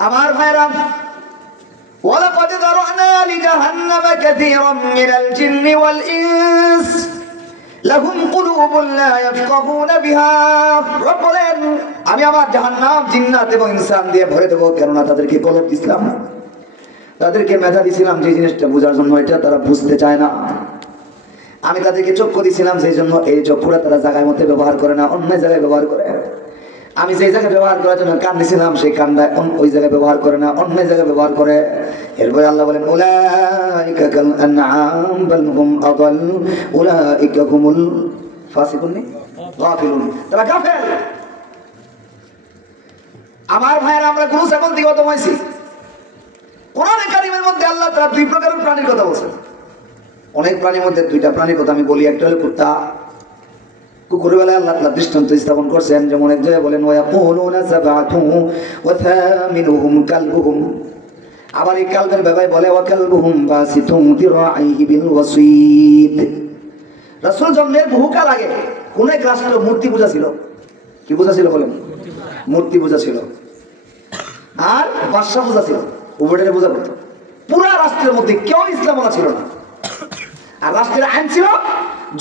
আমার ভাইরা, ওয়ালাকাদ যারানা লিজাহান্নামা কাসীরাম মিনাল জিন্নি ওয়াল ইনস লাহুম কুলুবুন লা ইয়াফকাহুনা বিহা। রব বলেন, আমি আমার জাহান্নাম জিন্নাত এবং ইনসান দিয়ে ভরে দেব, কেননা তাদেরকে কলব দিছিলাম, তাদেরকে মেধা দিছিলাম যে জিনিসটা বোঝার জন্য, এটা তারা বুঝতে চায় না। আমি তাদেরকে চক্ষু দিছিলাম সেই জন্য এই চক্ষুটা তারা জায়গায় মধ্যে ব্যবহার করে না, অন্য জায়গায় ব্যবহার করে। আমি যেই জায়গায় ব্যবহার করার জন্য কান দিছিলাম সেই কানটা ওই জায়গায় ব্যবহার করে না, অন্য জায়গায় ব্যবহার করে। এরপরে আল্লাহ বলেন, উলাইকা কাল আনআম বাল হুম আদাল উলাইকা হুমুল ফাসিকুন গাফিলুন। তারা গাফেল। আমার ভাইয়েরা, আমরা গরু ছাগল দিয়ে কত হয়েছি। কোরআনে কারিমের মধ্যে আল্লাহ তাআলা দুই প্রকারের প্রাণীর কথা বলছেন। অনেক প্রাণীর মধ্যে দুইটা প্রাণীর কথা আমি বলি। একটা হলো কুত্তা। কুকুরের বেলায় আল্লাহ তাআলা দৃষ্টান্ত স্থাপন করছেন, যেমন এক জায়গায় বলেন ওয়ায়াকুলুনা সাবআতু ওয়া থামিনুহুম কালবুহুম। আবার এই কালবের ব্যাপারে বলে ওয়া কালবুহুম বাসিতুম দিরাইহি বিল ওয়াসিদ। রাসূল জন্মের বহুকাল আগে কোন এক রাষ্ট্রে মূর্তি পূজা ছিল। কি পূজা ছিল বলেন? মূর্তি পূজা ছিল, আর বাদশা পূজা ছিল। উভয়টারে পূজা করত। পুরা রাষ্ট্রের মধ্যে কেউ ইসলাম মানা ছিল না। আর রাষ্ট্রের আইন ছিল,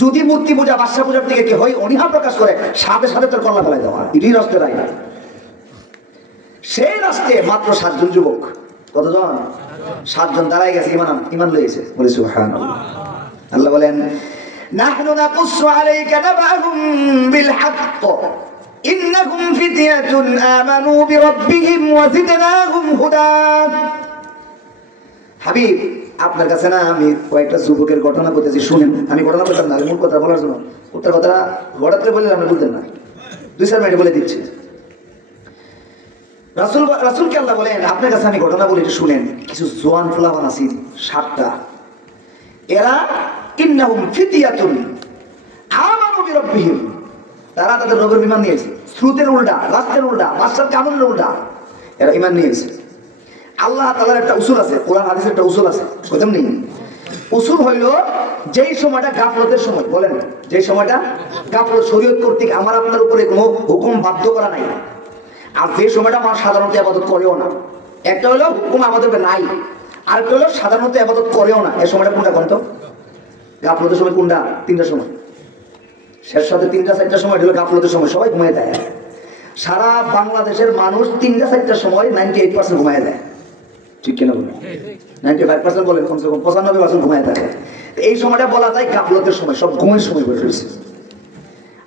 যদি মূর্তি পূজা বাদশা পূজার থেকে কেউ অনীহা প্রকাশ করে, সাথে সাথে তার কল্লা ফেলাই দেওয়া। এটাই রাষ্ট্রের আইন। সেই রাষ্ট্রে মাত্র 7 জন যুবক। কতজন? 7 জন দাঁড়ায় গেছে, ইমান লয়েছে। বলে সুবহানাল্লাহ। আল্লাহ বলেন, নাহনু নাকুসু আলাইকা নাবাহুম বিল হক ইন্নাহুম ফিতয়াতুন আমানু বিরাব্বিহিম ওয়া জিদনাহুম হুদা। হাবিব, আপনার কাছে না আমি কয়েকটা যুবকের ঘটনা বলতেছি, শুনেন। আমি ঘটনা বলতাম না, মূল কথা বলার জন্য। উত্তর কথাটা হঠাৎ করে বললে আপনি বুঝতেন না, 2-4 মিনিটে বলে দিচ্ছি। রাসূলকে আল্লাহ বলেন, আপনার কাছে আমি ঘটনা বলি, শুনেন। কিছু জোয়ান ফুলাবান আছেন 7টা। এরা ইন্নাহুম ফিতয়াতুন আমানু বিরাব্বিহিম, তারা তাদের রবের ঈমান নিয়েছে। স্রোতের উল্টা, রাস্তার উল্টা, বাদশার কানুনের উল্টা এরা ঈমান নিয়েছে। আল্লাহ তাআলার একটা উসুল আছে, কোরআন হাদিসের একটা উসুল আছে, বুঝলেন নি? উসুল হইল, যেই সময়টা গাফলতের সময়, বলেন যেই সময়টা গাফলত, শরীয়ত কর্তৃক আমার আপনার উপরে কোনো হুকুম বাধ্য করা নাই, আর যে সময়টা আমার সাধারণত ইবাদত করেও না। একটা হলো হুকুম আমাদের নাই, আর একটা হলো সাধারণত ইবাদত করেও না। এই সময়টা কোনটা কোন? তো গাফলতের সময় কোনটা? 3টা সময়। শেষ সাথে 3টা-4টা সময় হলো গাফলতের সময়, সবাই ঘুমিয়ে দেয়। সারা বাংলাদেশের মানুষ 3টা-4টার সময় 98% ঘুমিয়ে দেয়। ঠিক কিনা বলেন? 95% বলেন, কমসে কম 95% ঘুমিয়ে থাকে। এই সময়টা বলা যায় গাফলতের সময়, সব ঘুমের সময় বসে রয়েছে।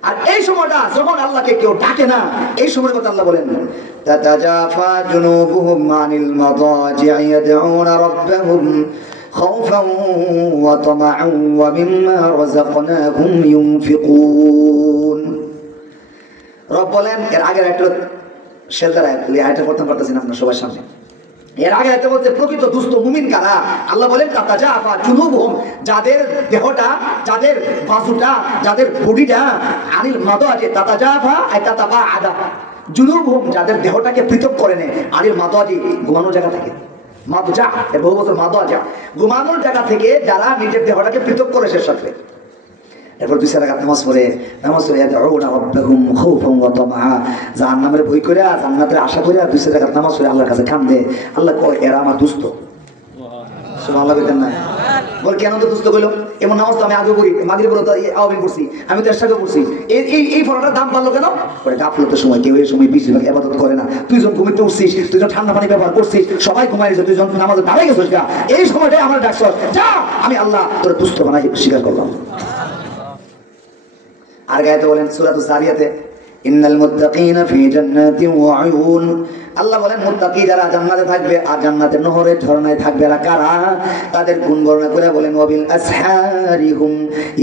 আর এই সময়টা যখন আল্লাহকে কেউ ডাকে না, এই সময়ের কথা আল্লাহ বলেন, তাতাজাফা জুনুবুহুম আনিল মাদাজি'i ইয়াদউনা রাব্বাহুম খাওফান ওয়া তামাআন ওয়া মিম্মা রাযাকনাহুম ইউনফিকুন। রব বলেন, এর আগের একটা শেলদার আয়াত, এই আয়াতটা পড়তে পারতেছেন আপনারা সবার সামনে। এর আগে আয়াতে বলতে প্রকৃত দুষ্ট মুমিন কারা? আল্লাহ বলেন, তাতাজাফা জুনুবুহুম, যাদের দেহটা, যাদের বাজুটা, যাদের বডিটা আনিল মাদাজি, তাতাজাফা আই তাতাবাআদা জুনুবুহুম, যাদের দেহটাকে পৃথক করে নেয় আনিল মাদাজি, ঘুমানোর জায়গা থেকে। মাদজা এর বহু বছর মাদজা, ঘুমানোর জায়গা থেকে যারা নিজের দেহটাকে পৃথক করে সে সাথে। এরপর 2 রাকাত নামাজ পড়ে ইয়াদউনা রাব্বাহুম খাওফান ওয়া তামাআ, জাহান্নামের ভয় করে, জান্নাতের আশা করে 2 রাকাত নামাজ পড়ে আল্লাহর কাছে কান্দে। আল্লাহ কয়, এরা আমার দুষ্ট। সুবহানাল্লাহ বলেন না? বল কেন তো দুষ্ট কইলো? এমন নামাজ তো আমি আগে পড়ি, মাগরিব পড়ি, আওয়ামী পড়ছি, আমি তো এরশাদও পড়ছি। এই ফলটার দাম পারলো কেন? পরে গাফলতের সময় কেউ এই সময় বেশিরভাগ ইবাদত করে না। তুই যখন ঘুমিতে উঠছিস, তুই যখন ঠান্ডা পানি ব্যবহার করছিস, সবাই ঘুমাই গেছে, তুই যখন নামাজে দাঁড়াই গেছিস, এই সময়টাই আমার ডাকছ, যা আমি আল্লাহ তোর দুষ্ট বানাই স্বীকার করলাম। আর গায়তে বলেন সূরাতুজ যারিয়াতে, ইন্নাল মুত্তাকিনা ফি জান্নাতিন ওয়া উয়ুন, আল্লাহ বলেন মুত্তাকি যারা জান্নাতে থাকবে আর জান্নাতের নহরের ঝরনায় থাকবে, এরা কারা? তাদের গুণ বর্ণনা করে বলেন, ওয়াবিল আসহারিহুম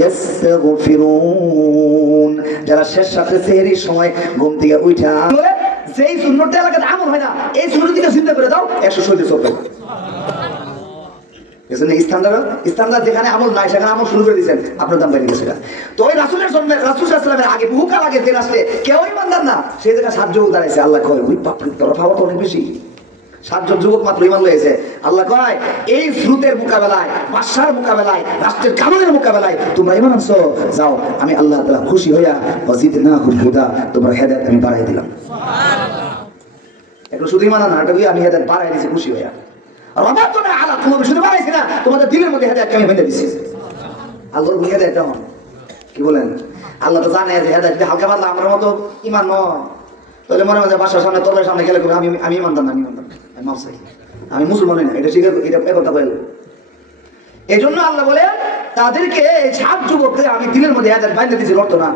ইস্তাগফিরুন, যারা শেষ রাতে সেহরির সময় ঘুম থেকে উঠা, যেই সুন্নতটা এলাকাতে আমল হয় না, এই সুন্নত দিকে চিন্তা করে দাও, 140 চলবে। ইসলামদার যেখানে আমল নাই সেখানে আমল শুরু করে দিয়েছেন, আপনার দাম বেড়ে গেছে। তো ওই রাসূলের জন্মের, রাসূল সাল্লাল্লাহু আলাইহি ওয়াসাল্লামের আগে বহুকাল আগে যে রাষ্ট্রে কেউ ইমানদার না, সেই জায়গায় 7 যুবক দাঁড়াইছে। আল্লাহ কয়, ওই বাপরে, তোর পাওয়া তো অনেক বেশি। 7 জন যুবক মাত্র ঈমান লয়েছে। আল্লাহ কয়, এই স্রোতের মোকাবেলায়, বাদশার মোকাবেলায়, রাষ্ট্রের কানুনের মোকাবেলায় তোমরা ঈমান আনছো, যাও আমি আল্লাহ তাআলা খুশি হইয়া ওয়াজিদনাহুম হুদা, তোমার হেদায়েত আমি বাড়াই দিলাম। সুবহানাল্লাহ। এখন শুধু ইমান না, এটা আমি হেদায়েত বাড়াই দিয়েছি খুশি হইয়া। আর আমার তো না আলা তুমি শুধু বাড়াইছি না, তোমাদের দিলের মধ্যে হেদায়েত আমি বেঁধে দিছি। আল্লাহর ভূমিকা দেয় কেমন কি বলেন? আল্লাহ তো জানে যে হেদায়েত হালকা পাতলা আমার মতো ইমান নয়। তাহলে মনে মনে বাসার সামনে তোর সামনে গেলে আমি ইমানদার না, আমি মাফ চাই, আমি মুসলমান না, এটা শিখে এটা কথা বলে। এই জন্য আল্লাহ বলে তাদেরকে এই 7 যুবককে আমি দিলের মধ্যে হেদায়েত বেঁধে দিয়েছি, লড়তো না।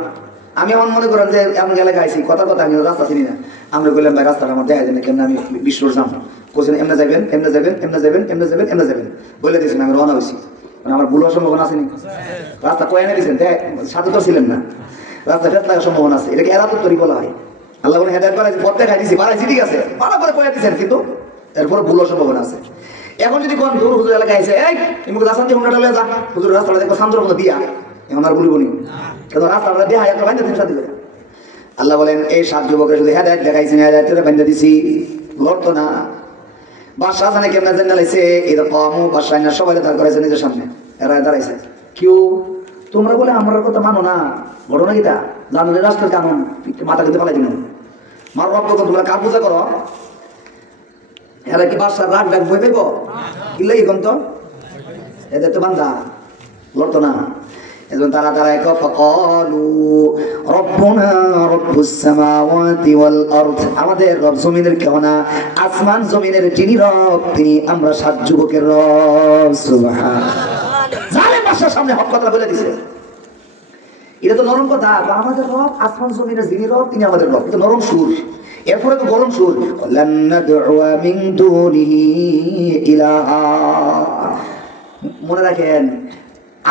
আমি এমন মনে করেন যে এমন এলাকায় আইছি, কথা আমি রাস্তা চিনি না, আমরা বললাম ভাই রাস্তাটা আমার দেখা যায় না, কেমন আমি বিশ্বর যাবো, কোথায় এমনি যাবেন এমনি যাবেন এমনি যাবেন এমনি যাবেন এমনি যাবেন বলে দিয়েছেন, আমি রওনা হয়েছি। আমার ভুল হওয়ার সম্ভাবনা আসেনি, রাস্তা কয়ে এনে দিয়েছেন, সাথে তো ছিলেন না, রাস্তা ফেরত লাগার সম্ভাবনা আছে, এটাকে এরা তো তৈরি বলা হয়। আল্লাহ বলে হেদায়েত বাড়াইছি, পথ দেখাই দিয়েছি, বাড়াইছি ঠিক আছে, ভালো করে কয়ে দিয়েছেন, কিন্তু এরপরে ভুল হওয়ার সম্ভাবনা আছে। এখন যদি কোন দূর হুজুর এলাকায় এসে এই তুমি রাস্তা হুন্ডাটা লয়ে যা, হুজুর রাস্তাটা দেখো শান্তর মতো দিয়া, এখন আর বলিব নি, কেন রাস্তাটা দেয়া একটা বাইন্দা দিন সাথে করে। আল্লাহ বলেন এই 7 যুবকের শুধু হেদায়েত দেখাইছেন, হেদায়েতের বাইন্দা দিছি, লড়তো না। বাদশাহ জানে কেমনে জানা লাইছে, এরকম বাদশাহ না সবাই দাঁড় করাইছে নিজের সামনে, এরা দাঁড়াইছে, কেউ তোমরা বলে আমার কথা মানো না, ঘটনা কিটা জানো যে রাষ্ট্রের কানুন, মাথা কিন্তু পালাই দিন মার রব যখন তোমরা কার পূজা করো, এরা কি বাদশাহ রাগ ডাক বই পাইব কি লাগে এখন তো এদের তো বান্ধা, লড়তো না। এজন্য তারা তারা এক ফাকালু রব্বুনা রব্বুস সামাওয়াতি ওয়াল আরদ, আমাদের রব জমিনের কেউ না, আসমান জমিনের যিনি রব তিনি আমরা 7 যুবকের রব। সুবহানাল্লাহ, জালেম বাদশার সামনে হক কথা বলে দিয়েছে। এটা তো নরম কথা, আমাদের রব আসমান জমিনের যিনি রব তিনি আমাদের রব, এটা নরম সুর। এরপরে তো গরম সুর, লান নাদউ মিন দুনিহি ইলাহা। মনে রাখেন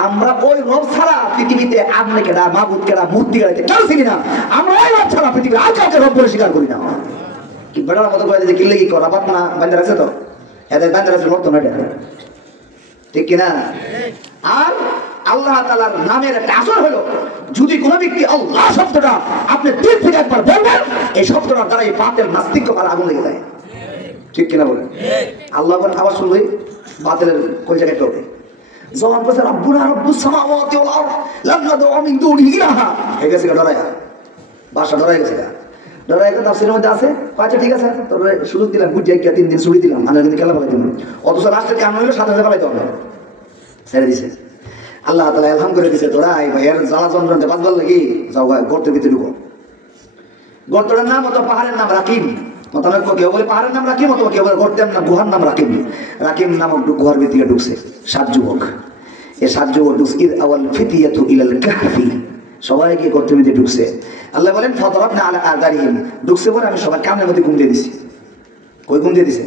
আমরা ওই রব ছাড়া পৃথিবীতে আপনি কেডা, মাবুদ কেডা, মূর্তি কেডা কেউ চিনি না, আমরা ওই রব ছাড়া পৃথিবীর আর কাউকে রব বলে স্বীকার করি না। কি বেড়ার মতো করে যে কিল্লে কি করা বাপ না বান্ধা রাখছে, তো এদের বান্ধা রাখছে মতো না, ঠিক কিনা? আর আল্লাহ তাআলার নামের একটা আসর হলো, যদি কোন ব্যক্তি আল্লাহ শব্দটা আপনি দিল থেকে একবার বলবেন, এই শব্দটার দ্বারা এই বাতিল নাস্তিক আর আগুন লেগে যায়, ঠিক কিনা বলেন? আল্লাহ আবার শুনলেই বাতিলের কোন জায়গায় ওঠে। যখন বলছে রব্বুনা রব্বুস সামাওয়াতি ওয়াল আরদ লান নাদউ মিন দুনিহি ইলাহা, হয়ে গেছে ডরায়া, বাসা ডরাই গেছে, ডরাই গেছে। তাফসীরের মধ্যে আছে, আচ্ছা ঠিক আছে তোরে সুযোগ দিলাম, বুঝে একটা 3 দিন ছুটি দিলাম, আমরা কিন্তু খেলা ফেলাই দিলাম, অথচ রাষ্ট্রের কাম হইলো 7,000 ফেলাইতে হবে, ছেড়ে দিছে। আল্লাহ তাআলা এলহাম করে দিছে, তোরা এই ভাইয়ের জ্বালা যন্ত্রণাতে বাঁচবার লাগি যাও গর্তের ভিতরে ঢুকো। গর্তটার নাম হতো পাহাড়ের নাম রাকিম, মতানৈক্য, কেউ বলে পাহাড়ের নাম রাকিম, অথবা কেউ বলে গর্তের নাম গুহার নাম রাকিম। রাকিম নামক গুহার ভিতরে ঢুকছে 7 যুবক। এই 7 যুবক ঢুকছে ইদ আওয়াল ফিতিয়াতু ইলাল কাহফি, সবাই গিয়ে গর্তের ভিতরে ঢুকছে। আল্লাহ বলেন ফাদরাবনা আলা আযারিহিম, ঢুকছে পরে আমি সবার কানের মধ্যে ঘুম দিয়ে দিছি। কই ঘুম দিয়ে দিছে?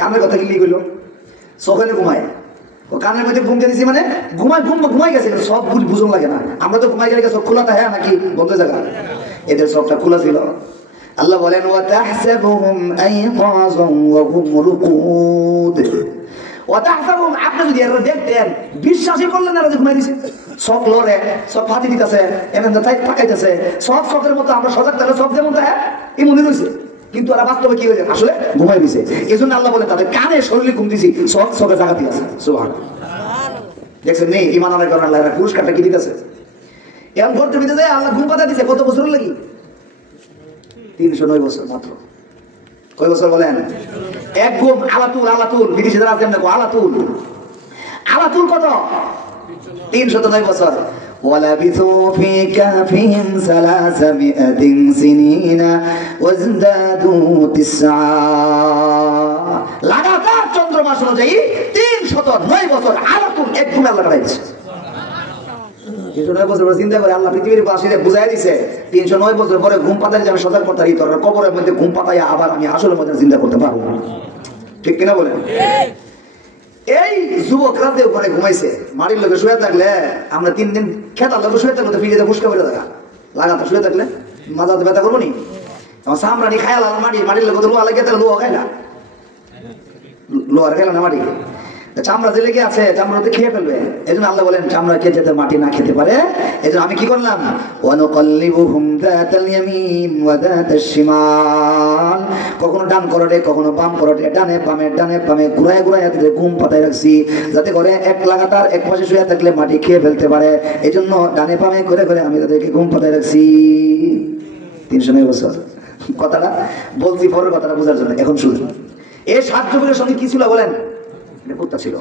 কানের কথা কি লিখলো, চোখে ঘুমায়, ও কানের মধ্যে ঘুম দিয়ে দিছি মানে ঘুমাই গেছে, সব বুঝন লাগে না। আমরা তো ঘুমাই গেলে চোখ খোলা থাকে নাকি বন্ধ জায়গা, এদের চোখটা খোলা ছিল। আল্লাহ বলেন ওয়া তাহসাবুহুম আইকাযান ওয়া হুম রুকুদ, ওয়া তাহসাবুহুম, আপনি যদি এরা দেখতেন বিশ্বাসই করলেন না যে ঘুমাই দিছে, চোখ লড়ে, চোখ ফাটি দিতেছে, এমন তাই তাকাইতেছে, সব চোখের মতো আমরা সজাগ থাকলে সব যেমন তাই এই মনে রয়েছে, কিন্তু ওরা বাস্তবে কি হয়েছে, আসলে ঘুমাই দিছে। এই জন্য আল্লাহ বলে তাদের কানে শরীরে ঘুম দিছি, চোখে জাগাতি আছে। সুবহানাল্লাহ, দেখছেন নেই ইমান আনার কারণে আল্লাহ পুরস্কারটা কি দিতেছে। এমন করতে দিতে যায় আল্লাহ ঘুম পাতা দিছে, কত বছর লাগি? 309 বছর মাত্র। কয় বছর বলেন? এক ঘুম। আলাতুল বিদেশে যারা আছেন দেখো, আলাতুল কত? 309 বছর। ولبثوا في كهفهم 300 سنين وازدادوا 9। লাগাতার চন্দ্রমাস অনুযায়ী 309 বছর আলাতুল এক ঘুমে আল্লাহ কাটাইছে। 309 বছর চিন্তা করে আল্লাহ পৃথিবীর বাসীদের বুঝাই দিছে 309 বছর পরে ঘুম পাতাই আমি সজাগ করতে পারি, তোর কবরের মধ্যে ঘুম পাতাই আবার আমি আসলের মধ্যে চিন্তা করতে পারবো, ঠিক কিনা বলেন? এই যুবক রাতে ওখানে ঘুমাইছে, মাটির লোকে শুয়ে থাকলে আমরা 3 দিন খেতার লোকে শুয়ে থাকলে তো ফিরিয়ে ফুসকা বেড়ে থাকা লাগাতার শুয়ে থাকলে মাথাতে ব্যথা করবো নি? আমার সামরানি খায়াল মাটির লোক তো লোয়া লেগে তাহলে লোয়া খাই না, লোয়ার খেলা না মাটি, চামড়া যে লেগে আছে চামড়াতে খেয়ে ফেলবে। এই জন্য আল্লাহ বলেন চামড়া খেয়ে যাতে মাটি না খেতে পারে, এই জন্য আমি কি করলাম, ওয়ানুকাল্লিবুহুম যাতাল ইয়ামিন ওয়া যাতাশ শিমাল, কখনো ডান করটে কখনো বাম করটে, ডানে বামে ঘুরায় তাদের ঘুম পাতায় রাখছি, যাতে করে এক লাগাতার এক পাশে শুয়ে থাকলে মাটি খেয়ে ফেলতে পারে। এই জন্য ডানে বামে করে আমি তাদেরকে ঘুম পাতায় রাখছি। 309 বছর কথাটা বলছি পরের কথাটা বোঝার জন্য, এখন শুনুন। এই 7 যুবকের সঙ্গে কি ছিল বলেন? কুত্তা ছিল।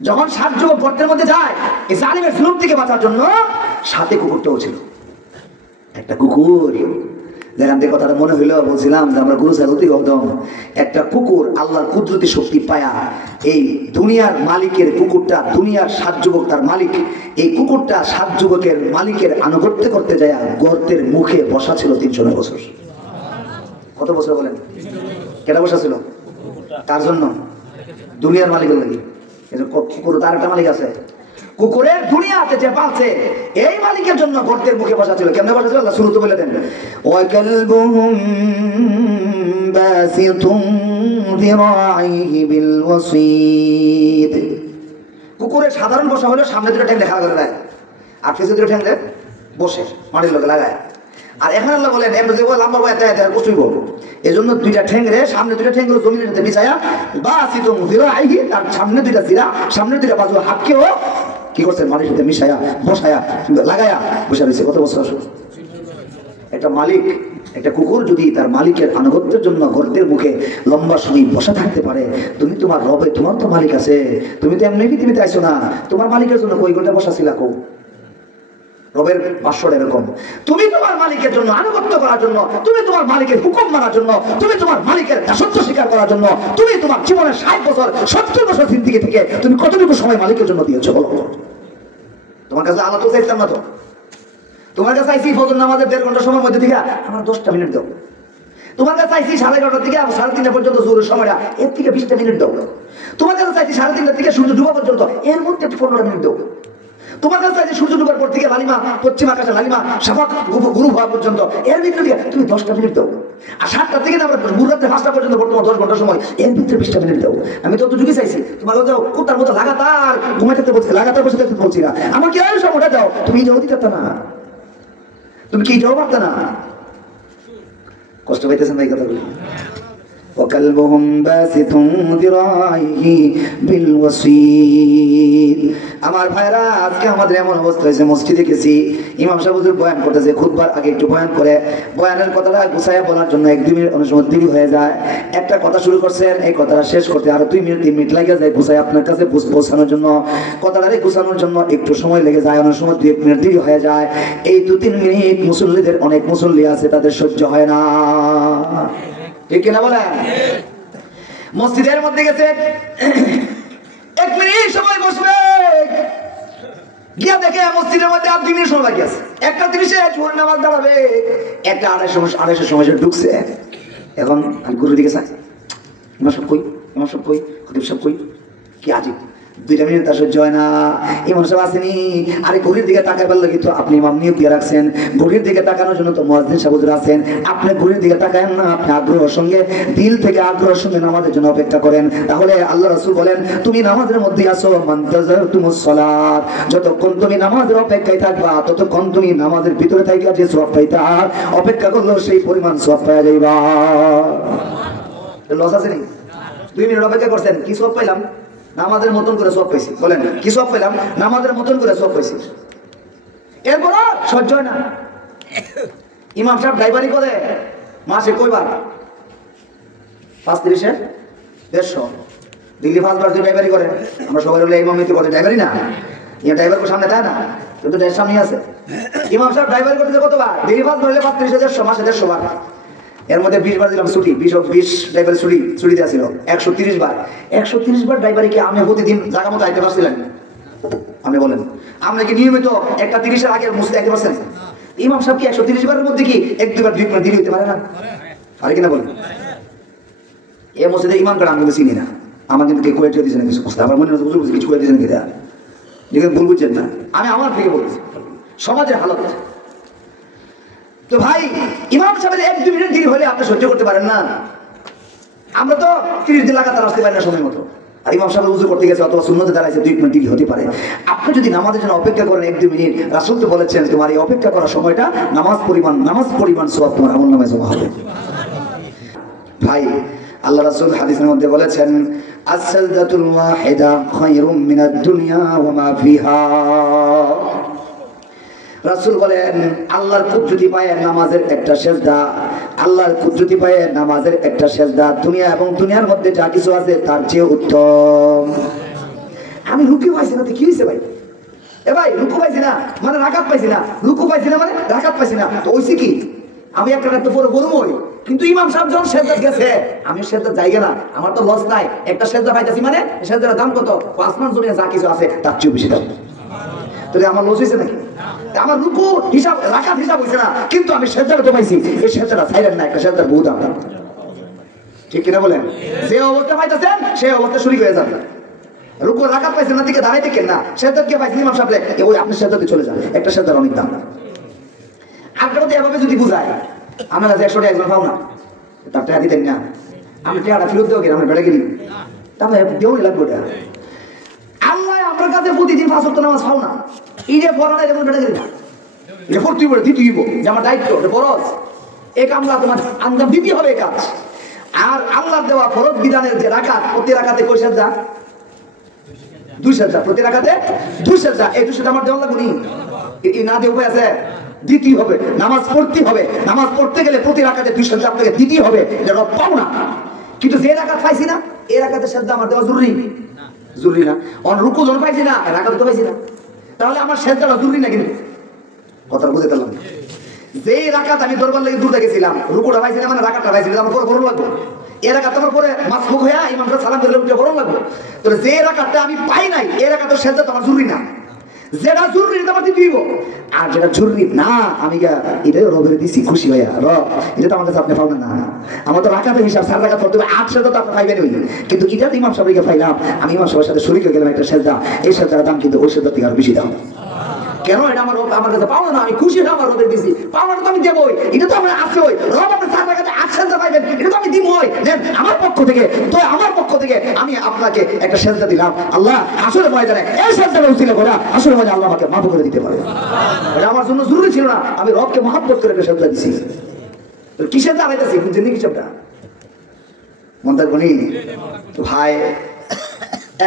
যখন 7 যুবক গর্তের মধ্যে যায় এই জালিমের জুলুম থেকে বাঁচার জন্য, সাথে কুকুরটাও ছিল। একটা কুকুর, যেখান থেকে কথাটা মনে হইলো, বলছিলাম যে আমরা গুরু সাগতি একদম একটা কুকুর আল্লাহর কুদরতি শক্তি পায়া, এই দুনিয়ার মালিকের কুকুরটা, দুনিয়ার 7 যুবক তার মালিক, এই কুকুরটা 7 যুবকের মালিকের আনুগত্য করতে যায় গর্তের মুখে বসা ছিল 300 বছর। কত বছর বলেন? কেটা বসা ছিল? তার জন্য, দুনিয়ার মালিকের লাগি। কুকুর তার একটা মালিক আছে, কুকুরের দুনিয়াতে যে পালছে এই মালিকের জন্য গর্তের মুখে বসা ছিল। কেমনে বসা ছিল আল্লাহ শুরুতে বলে দেন, ওয়া কালবুহুম বাসিতুম যিরাইহি বিল ওয়াসীদ। কুকুরের সাধারণ বসা হলো সামনে দুটো ঠ্যাং দেখা করে দেয়, আর পিছনে দুটো ঠ্যাং বসে মাটির লোকে লাগায়। আর এখানে আল্লাহ বলেন এমনি লম্বা বয় এত কষ্টই বলবো, এই জন্য দুইটা ঠ্যাংরে, সামনে দুইটা ঠ্যাংগুলো জমিনের মধ্যে বিছায়া বাসিতুম যিরাইহি, তার সামনে দুইটা জিরা, সামনে দুইটা বাজু হাতকেও কি করছেন মাটির সাথে মিশায়া বসায়া লাগায়া বসে রয়েছে। কত বছর? একটা মালিক, একটা কুকুর যদি তার মালিকের আনুগত্যের জন্য গর্তের মুখে লম্বা সময় বসা থাকতে পারে, তুমি তোমার রবে, তোমার তো মালিক আছে, তুমি তো এমনি পৃথিবীতে আইছো না, তোমার মালিকের জন্য কই ঘন্টা বসা ছিল? কো রবের বাসর এরকম, তুমি তোমার মালিকের জন্য আনুগত্য করার জন্য, তুমি তোমার মালিকের হুকুম মানার জন্য, তুমি তোমার মালিকের দাসত্ব স্বীকার করার জন্য, তুমি তোমার জীবনের 60 বছর 70 বছর জিন্দেগি থেকে তুমি কতটুকু সময় মালিকের জন্য দিয়েছো বলো? তোমার কাছে আল্লাহ তো চাইছিলাম না, তো তোমার কাছে চাইছি ফজর নামাজের 1.5 ঘন্টা সময়ের মধ্যে থেকে আমার 10টা মিনিট দাও। তোমার কাছে চাইছি 11:30 থেকে 3:30 পর্যন্ত জোরের সময়টা, এর থেকে 20টা মিনিট দাও। তোমার কাছে চাইছি 3:30 থেকে সূর্য ডুবা পর্যন্ত, এর মধ্যে 15টা মিনিট দাও। তোমার কাছে চাইছি সূর্য ডুবার পর থেকে লালিমা, পশ্চিম আকাশে লালিমা শাফাক গুরু হওয়া পর্যন্ত, এর ভিতরে থেকে তুমি 10টা মিনিট দাও। আর 7টা থেকে আমরা রাত্রে 5টা পর্যন্ত বর্তমান 10 ঘন্টা সময়, এর ভিতরে 20টা মিনিট দাও। আমি তো যুগে চাইছি তোমার দাও কুত্তার মতো লাগাতার ঘুমাই থাকতে বলছি, লাগাতার বসে থাকতে বলছি না, আমাকে আর সময়টা দাও। তুমি এটাও দিতে পারত না, তুমি কি এটাও পারত না? কষ্ট পাইতেছেন ভাই কথাগুলো? وكلبهم باسط ذراعيه بالوصيد। আমার ভাইরা, আজকে আমাদের এমন অবস্থা হয়েছে, মসজিদে গেছি, ইমাম সাহেব হুজুর বয়ান করতেছে, খুতবার আগে একটু বয়ান করে বয়ানের কথাটা গুছাইয়া বলার জন্য 1-2 মিনিট অনেক সময় দেরি হয়ে যায়। একটা কথা শুরু করছেন, এই কথাটা শেষ করতে আরো 2 মিনিট 3 মিনিট লাগে যায় গুছাই আপনার কাছে পৌঁছানোর জন্য, কথাটারে গুছানোর জন্য একটু সময় লেগে যায়, অনেক সময় 2-1 মিনিট দেরি হয়ে যায়। এই 2-3 মিনিট মুসল্লিদের, অনেক মুসল্লি আছে তাদের সহ্য হয় না, ঠিক কিনা বলেন? মসজিদের মধ্যে গেছে, 1 মিনিট সময় বসবে, গিয়া দেখে মসজিদের মধ্যে আর 2 মিনিট সময় বাকি আছে। 1:30-এ জোহর নামাজ দাঁড়াবে, 1:30 সময় ঢুকছে। এখন আমি গুরুর দিকে চাই, ইমাম সাহেব কই, ইমাম সাহেব কই, খতিব সাহেব কই, কি আজিব, 2টা মিনিট তার সহ্য হয় না। ইমাম সাহেব আসেনি, আরে ঘড়ির দিকে তাকাই পারলে কিন্তু আপনি ইমাম নিয়োগ দিয়ে রাখছেন, ঘড়ির দিকে তাকানোর জন্য তো মুয়াজ্জিন সাহেব হুজুর আছেন, আপনি ঘড়ির দিকে তাকায়েন না, আপনি আগ্রহের সঙ্গে, দিল থেকে আগ্রহের সঙ্গে নামাজের জন্য অপেক্ষা করেন। তাহলে আল্লাহ রাসূল বলেন, তুমি নামাজের মধ্যে আসো, মান্তাজারতুমুস সালাত, যতক্ষণ তুমি নামাজের অপেক্ষায় থাকবা ততক্ষণ তুমি নামাজের ভিতরে থাইকা যে সওয়াব পাইতা, অপেক্ষা করলে সেই পরিমাণ সওয়াব পাওয়া যাইবা। লস আছে নি? 2 মিনিট অপেক্ষা করছেন, কি সওয়াব পাইলাম? নামাজের মতন করে সওয়াব পাইছি। বলেন কি সওয়াব পাইলাম? নামাজের মতন করে সওয়াব পাইছি। এরপর সহ্য হয় না। ইমাম সাহেব ড্রাইভারি করে মাসে কয়বার? 5-30-এ 150। দিল্লি 5 বার ড্রাইভারি করে। আমরা সবাই হলে ইমাম নীতি করে ড্রাইভারি না, ইয়া ড্রাইভার কো সামনে তাই না, কিন্তু ড্রাইভার সামনে আছে। ইমাম সাহেব ড্রাইভারি করতে কতবার? দিল্লি 5 বার হলে 35-150, মাসে 150 বার। এর মধ্যে 20 বার দিলাম ছুটি, 20 ড্রাইভার ছুটি দেওয়া ছিল, 130 বার। 130 বার ড্রাইভারিকে আমি প্রতিদিন জায়গা মতো আইতে পারছিলেন? আপনি বলেন, আপনি কি নিয়মিত 1:30-এর আগে মুসতে আইতে পারছেন? ইমাম সাহেব কি 130 বারের মধ্যে কি 1-2 বার 2 মিনিট দেরি হইতে পারে না? পারে কিনা বলেন? এই মসজিদে ইমাম কারা আমি কিন্তু চিনি না, আমার কিন্তু কে কোয়েটে দিয়েছেন কিছু বুঝতে, আমার মনে হচ্ছে বুঝে কিছু করে দিয়েছেন কিনা, দেখেন ভুল বুঝছেন না, আমি আমার থেকে বলছি সমাজের হালত। তো ভাই, ইমাম সাহেবের 1-2 মিনিট দেরি হলে আপনি সহ্য করতে পারেন না, আমরা তো 30 দিন লাগাতার আসতে পারি না সময় মতো। আর ইমাম সাহেব উযু করতে গেছে অথবা সুন্নতে দাঁড়াইছে, 2 মিনিট দেরি হতে পারে। আপনি যদি নামাজের জন্য অপেক্ষা করেন 1-2 মিনিট, রাসূল তো বলেছেন তোমার এই অপেক্ষা করার সময়টা নামাজ পরিমাণ সওয়াব তোমার আমলনামায় জমা হবে। ভাই, আল্লাহ রাসূল হাদিসের মধ্যে বলেছেন, as-sajdatul wahida khayrun minad dunya wa ma fiha। রাসূল বলেন, আল্লাহর কুদরতি পায়ে নামাজের একটা সেজদা আল্লাহর কুদরতি পায়ে নামাজের একটা সেজদা দুনিয়া এবং দুনিয়ার মধ্যে যা কিছু আছে তার চেয়ে উত্তম। আমি রুকু পাইছি না, কি হয়েছে ভাই? এ ভাই রুকু পাইছি না মানে রাকাত পাইছি না, রুকু পাইছি না মানে রাকাত পাইছি না, তো ওইসি কি? আমি একটা তো পরে বলবোই, কিন্তু ইমাম সাহেব যখন সেজদা গেছে আমি সেজদা যাইগে না, আমার তো লস নাই। একটা সেজদা পাইতাছি মানে সেজদার দাম কত? আসমান জমিনে যা কিছু আছে তার চেয়ে বেশি দাম। তাহলে আমার লস হয়েছে নাকি? আমার রুকু হিসাব রাকাত হিসাব হয়েছে না, কিন্তু আমি সেজদাটা তো পাইছি। এই সেজদাটা ছাইলেন না, একটা সেজদার বহু দাম। ঠিক কিনা বলেন? যে অবস্থা পাইতেছেন সেই অবস্থা শুরু হয়ে যাবে। রুকু রাকাত পাইছেন না দিকে দাঁড়াইতে কেন না, সেজদা কে পাইছেন ইমাম সাহেব ওই আপনি সেজদাতে চলে যান, একটা সেজদার অনেক দাম। আপনারা এভাবে যদি বুঝায় আমার কাছে 100 টাকা একজন পাও না, তার টাকা দিতেন না, আমি টাকাটা ফেরত দেবো কিনা, আমার বেড়ে গেলি তাহলে দেওয়াই লাগবে ওটা। আল্লাহ আপনার কাছে প্রতিদিন 5 ওয়াক্ত নামাজ পাও না, ইরে পড়া যেমন বেড়ে গেলি না, এটা পড়তে বলে দিতে হইব, যে আমার দায়িত্ব, এটা ফরজ, এই কামলা তোমার আঞ্জাম দিতে হবে এই কাজ। আর আল্লাহর দেওয়া ফরজ বিধানের যে রাকাত, প্রতি রাকাতে কয় সেজদা? 2 সেজদা, প্রতি রাকাতে 2 সেজদা। এই 2 সেজদা আমার দেওয়া লাগবে নি, না দিয়ে উপায় আছে? দিতেই হবে। নামাজ পড়তে হবে, নামাজ পড়তে গেলে প্রতি রাকাতে 2 সেজদা আপনাকে দিতেই হবে, যেটা পাও না। কিন্তু যে রাকাত পাইছি না এই রাকাতে সেজদা আমার দেওয়া জরুরি জরুরি না। অন রুকু যখন পাইছি না রাকাত তো পাইছি না, তাহলে আমার সেজদাটা জরুরি না? কিন্তু কথা বুঝতে পারলাম। যে রাকাত আমি দরবার লাগি দূর দেখেছিলাম, রুকুটা পাইছি না মানে রাকাতটা পাইছি না, আমার পরে বড় লাগবে। এই রাকাত আমার পরে মাসবুক হইয়া ইমাম সাহেব সালাম দিলে উঠে বড় লাগবে। তাহলে যে রাকাতটা আমি পাই নাই এই রাকাতের সেজদা তো আমার জরুরি না, যেটা জরুরি এটা আমার দিতে হইব। আর যেটা জরুরি না আমি এটাই রবের দিছি খুশি হইয়া, রব এটা তো আমার কাছে আপনি পাবেন না, আমার তো রাকাতের হিসাব 4 রাকাত পড়তে হবে, 8 সেজদা তো আপনি পাইবেন ওই। কিন্তু এটা ইমাম সাহেবকে পাইলাম, আমি ইমাম সাহেবের সাথে শরীক হয়ে গেলাম একটা সেজদা, এই সেজদার দাম কিন্তু ওই সেজদার থেকে আরো বেশি দাম। কেন? এটা আমার রব আমার কাছে পাওয়া না, আমি খুশি হয়ে আমার রবের দিছি, পাওয়াটা তো আমি দেবই, এটা তো আমার আছে। ওই রব আপনার 4 রাকাতে 8 সেজদা পাইবেন, এটা তো আমি দিবই। দেন আমার পক্ষ থেকে, তো আমার পক্ষ থেকে আমি আপনাকে একটা সেজদা দিলাম। আল্লাহ আসলে ময়দানে এই সেজদাটা উচিত করে আসলে ময়দানে আল্লাহ আমাকে মাফ করে দিতে পারে। এটা আমার জন্য জরুরি ছিল না, আমি রবকে মহব্বত করে একটা সেজদা দিছি। কিসের দাঁড়াইতেছি বুঝছেন নি হিসাবটা? মন্দার বনি ভাই,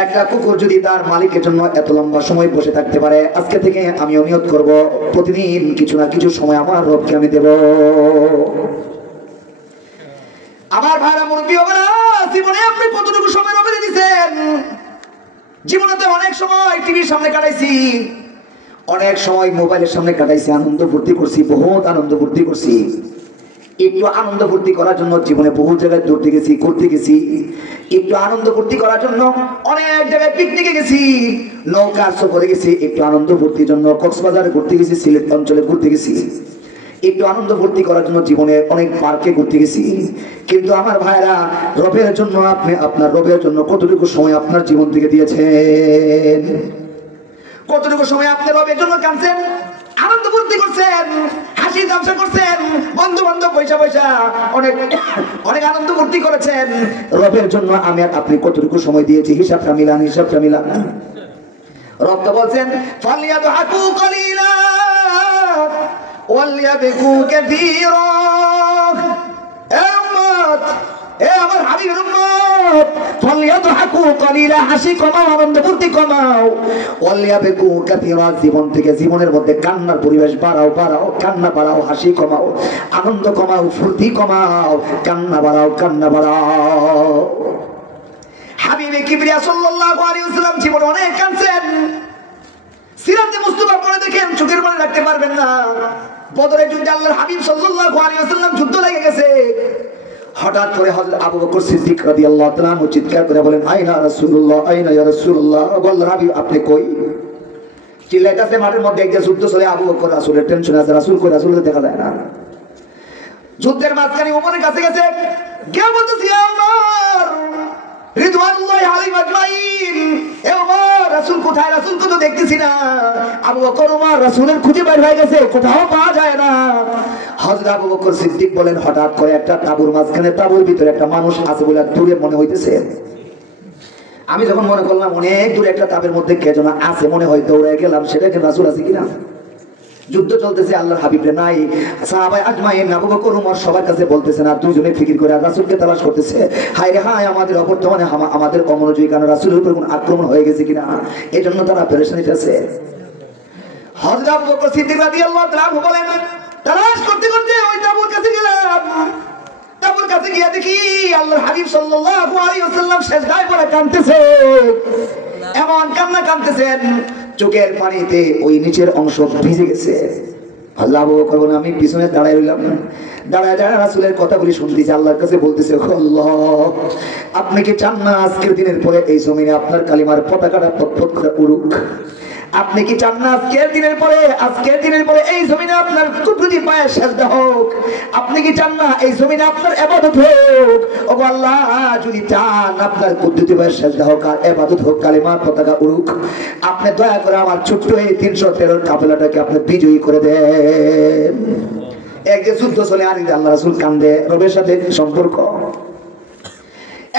একটা কুকুর যদি তার মালিকের জন্য এত লম্বা সময় বসে থাকতে পারে, আজকে থেকে আমি নিয়ত করব প্রতিদিন কিছু না কিছু সময় আমার রবকে আমি দেব। আমার ভাইরা মুরব্বি হবে না, জীবনে আপনি কতটুকু সময় রবে দিয়েছেন? জীবনে তো অনেক সময় টিভির সামনে কাটাইছি, অনেক সময় মোবাইলের সামনে কাটাইছি, আনন্দ ফুর্তি করছি, বহুত আনন্দ ফুর্তি করছি। একটু আনন্দ ফুর্তি করার জন্য জীবনে বহু জায়গায় দৌড়তে গেছি, ঘুরতে গেছি। একটু আনন্দ ফুর্তি করার জন্য অনেক জায়গায় পিকনিকে গেছি, নৌকার সফরে গেছি, একটু আনন্দ ফুর্তির জন্য কক্সবাজারে ঘুরতে গেছি, সিলেট অঞ্চলে ঘুরতে গেছি, একটু আনন্দ ফুর্তি করার জন্য জীবনে অনেক পার্কে ঘুরতে গেছি। কিন্তু আমার ভাইরা, রবের জন্য আপনি আপনার রবের জন্য কতটুকু সময় আপনার জীবন থেকে দিয়েছেন? কতটুকু সময় আপনি রবের জন্য কাঁদছেন, আনন্দ ফুর্তি করছেন, হাসি তামসা করছেন, বন্ধু বান্ধব পয়সা পয়সা অনেক অনেক আনন্দ ফুর্তি করেছেন? রবের জন্য আমি আর আপনি কতটুকু সময় দিয়েছি? হিসাবটা মিলান, হিসাবটা মিলান। রব তো বলছেন ফালিয়াদহাকু কলিলা ওয়ালিয়াবকু কাসীরা। এ উম্মত, এ আমার হাবিবের উম্মত, ফালিয়াদহাকু কলিলা, হাসি কমাও, আনন্দ ফুর্তি কমাও, ওয়ালিয়াবকু কাসীরা, জীবন থেকে জীবনের মধ্যে কান্নার পরিবেশ বাড়াও, বাড়াও, কান্না বাড়াও, হাসি কমাও, আনন্দ কমাও, ফুর্তি কমাও, কান্না বাড়াও, কান্না বাড়াও। হাবিবে কিবরিয়া সাল্লাল্লাহু আলাইহি ওয়াসাল্লাম জীবনে অনেক কাঁদছেন। সিরাতে মুস্তাফা পড়ে দেখেন, চোখের পানি রাখতে পারবেন না। বদরের যুদ্ধে আল্লাহর হাবিব সাল্লাল্লাহু আলাইহি ওয়াসাল্লাম যুদ্ধ লেগে গেছে। হঠাৎ করে হযরত আবু বকর সিদ্দিক রাদিয়াল্লাহু তাআলা আনহু চিৎকার করে বলেন, আইনা রাসূলুল্লাহ, আইনা ইয়া রাসূলুল্লাহ। আল্লাহর হাবিব আপনি কই? চিল্লাইতেছে মাঠের মধ্যে, একটা যুদ্ধ চলে, আবু বকর রাসূলের টেনশন আছে, রাসূল কই? রাসূলকে দেখা যায় না। যুদ্ধের মাঝখানে ওমরের কাছে গেছে, কে বলতেছি ওমর রিদওয়ানুল্লাহি আলাইহিম আজমাইন, এ ওমর রাসূল কোথায়? রাসূলকে তো দেখতেছি না। আবু বকর ওমর রাসূলের খুঁজে বের হয়ে গেছে, কোথাও পাওয়া যায় না। হযরত আবু বকর সিদ্দিক বলেন, হঠাৎ করে একটা তাঁবুর মাঝখানে, তাঁবুর ভিতরে একটা মানুষ আছে বলে দূরে মনে হইতেছে। আমি যখন মনে করলাম অনেক দূরে একটা তাঁবের মধ্যে কে যেন আছে, মনে হয় দৌড়ে গেলাম, সেটা কি রাসূল আছে কিনা। যুদ্ধ চলতেছে, আল্লাহর হাবিবরে নাই। সাহাবায়ে আজমাইন আবু বকর ওমর সবার কাছে বলতেছেন, আর দুইজনে ফিকির করে আর রাসূলকে তালাশ করতেছে। হায় রে হায়, আমাদের অবর্তমানে আমাদের অমনোযোগী কারণে রাসূলের উপর কোন আক্রমণ হয়ে গেছে কিনা, এজন্য তারা পেরেশানিতে আছে। হযরত আবু বকর সিদ্দিক রাদিয়াল্লাহু তাআলা বলেন, তালাশ করতে করতে ওই তাঁবুর কাছে গেলাম। আবুর কাছে গিয়ে দেখি আল্লাহর হাবিব সাল্লাল্লাহু আলাইহি ওয়াসাল্লাম সিজদায় পড়ে কাঁদতেছে, এমন কান্না কাঁদতেছেন চোখের পানিতে ওই নিচের অংশ ভিজে গেছে। আল্লাহ আবু বকর বলেন আমি পিছনে দাঁড়ায় রইলাম, দাঁড়ায় দাঁড়ায় রাসূলের কথাগুলি শুনতেছি, আল্লাহর কাছে বলতেছে আল্লাহ আপনি কি চান না আজকের দিনের পরে এই জমিনে আপনার কালিমার পতাকাটা পতপত করে উড়ুক? আপনি কি চান না আজকের দিনের পরে এই জমিনে আপনার কুদরতি পায়ে সিজদা হোক? আপনি কি চান না এই জমিনে আপনার ইবাদত হোক? ওগো আল্লাহ যদি চান আপনার কুদরতি পায়ে সিজদা হোক আর ইবাদত হোক, কালিমার পতাকা উড়ুক, আপনি দয়া করে আমার ছোট্ট এই 313 কাফেলাটাকে আপনি বিজয়ী করে দেন। এক যে যুদ্ধ চলে আর আল্লাহ রাসূল কান্দে, রবের সাথে সম্পর্ক।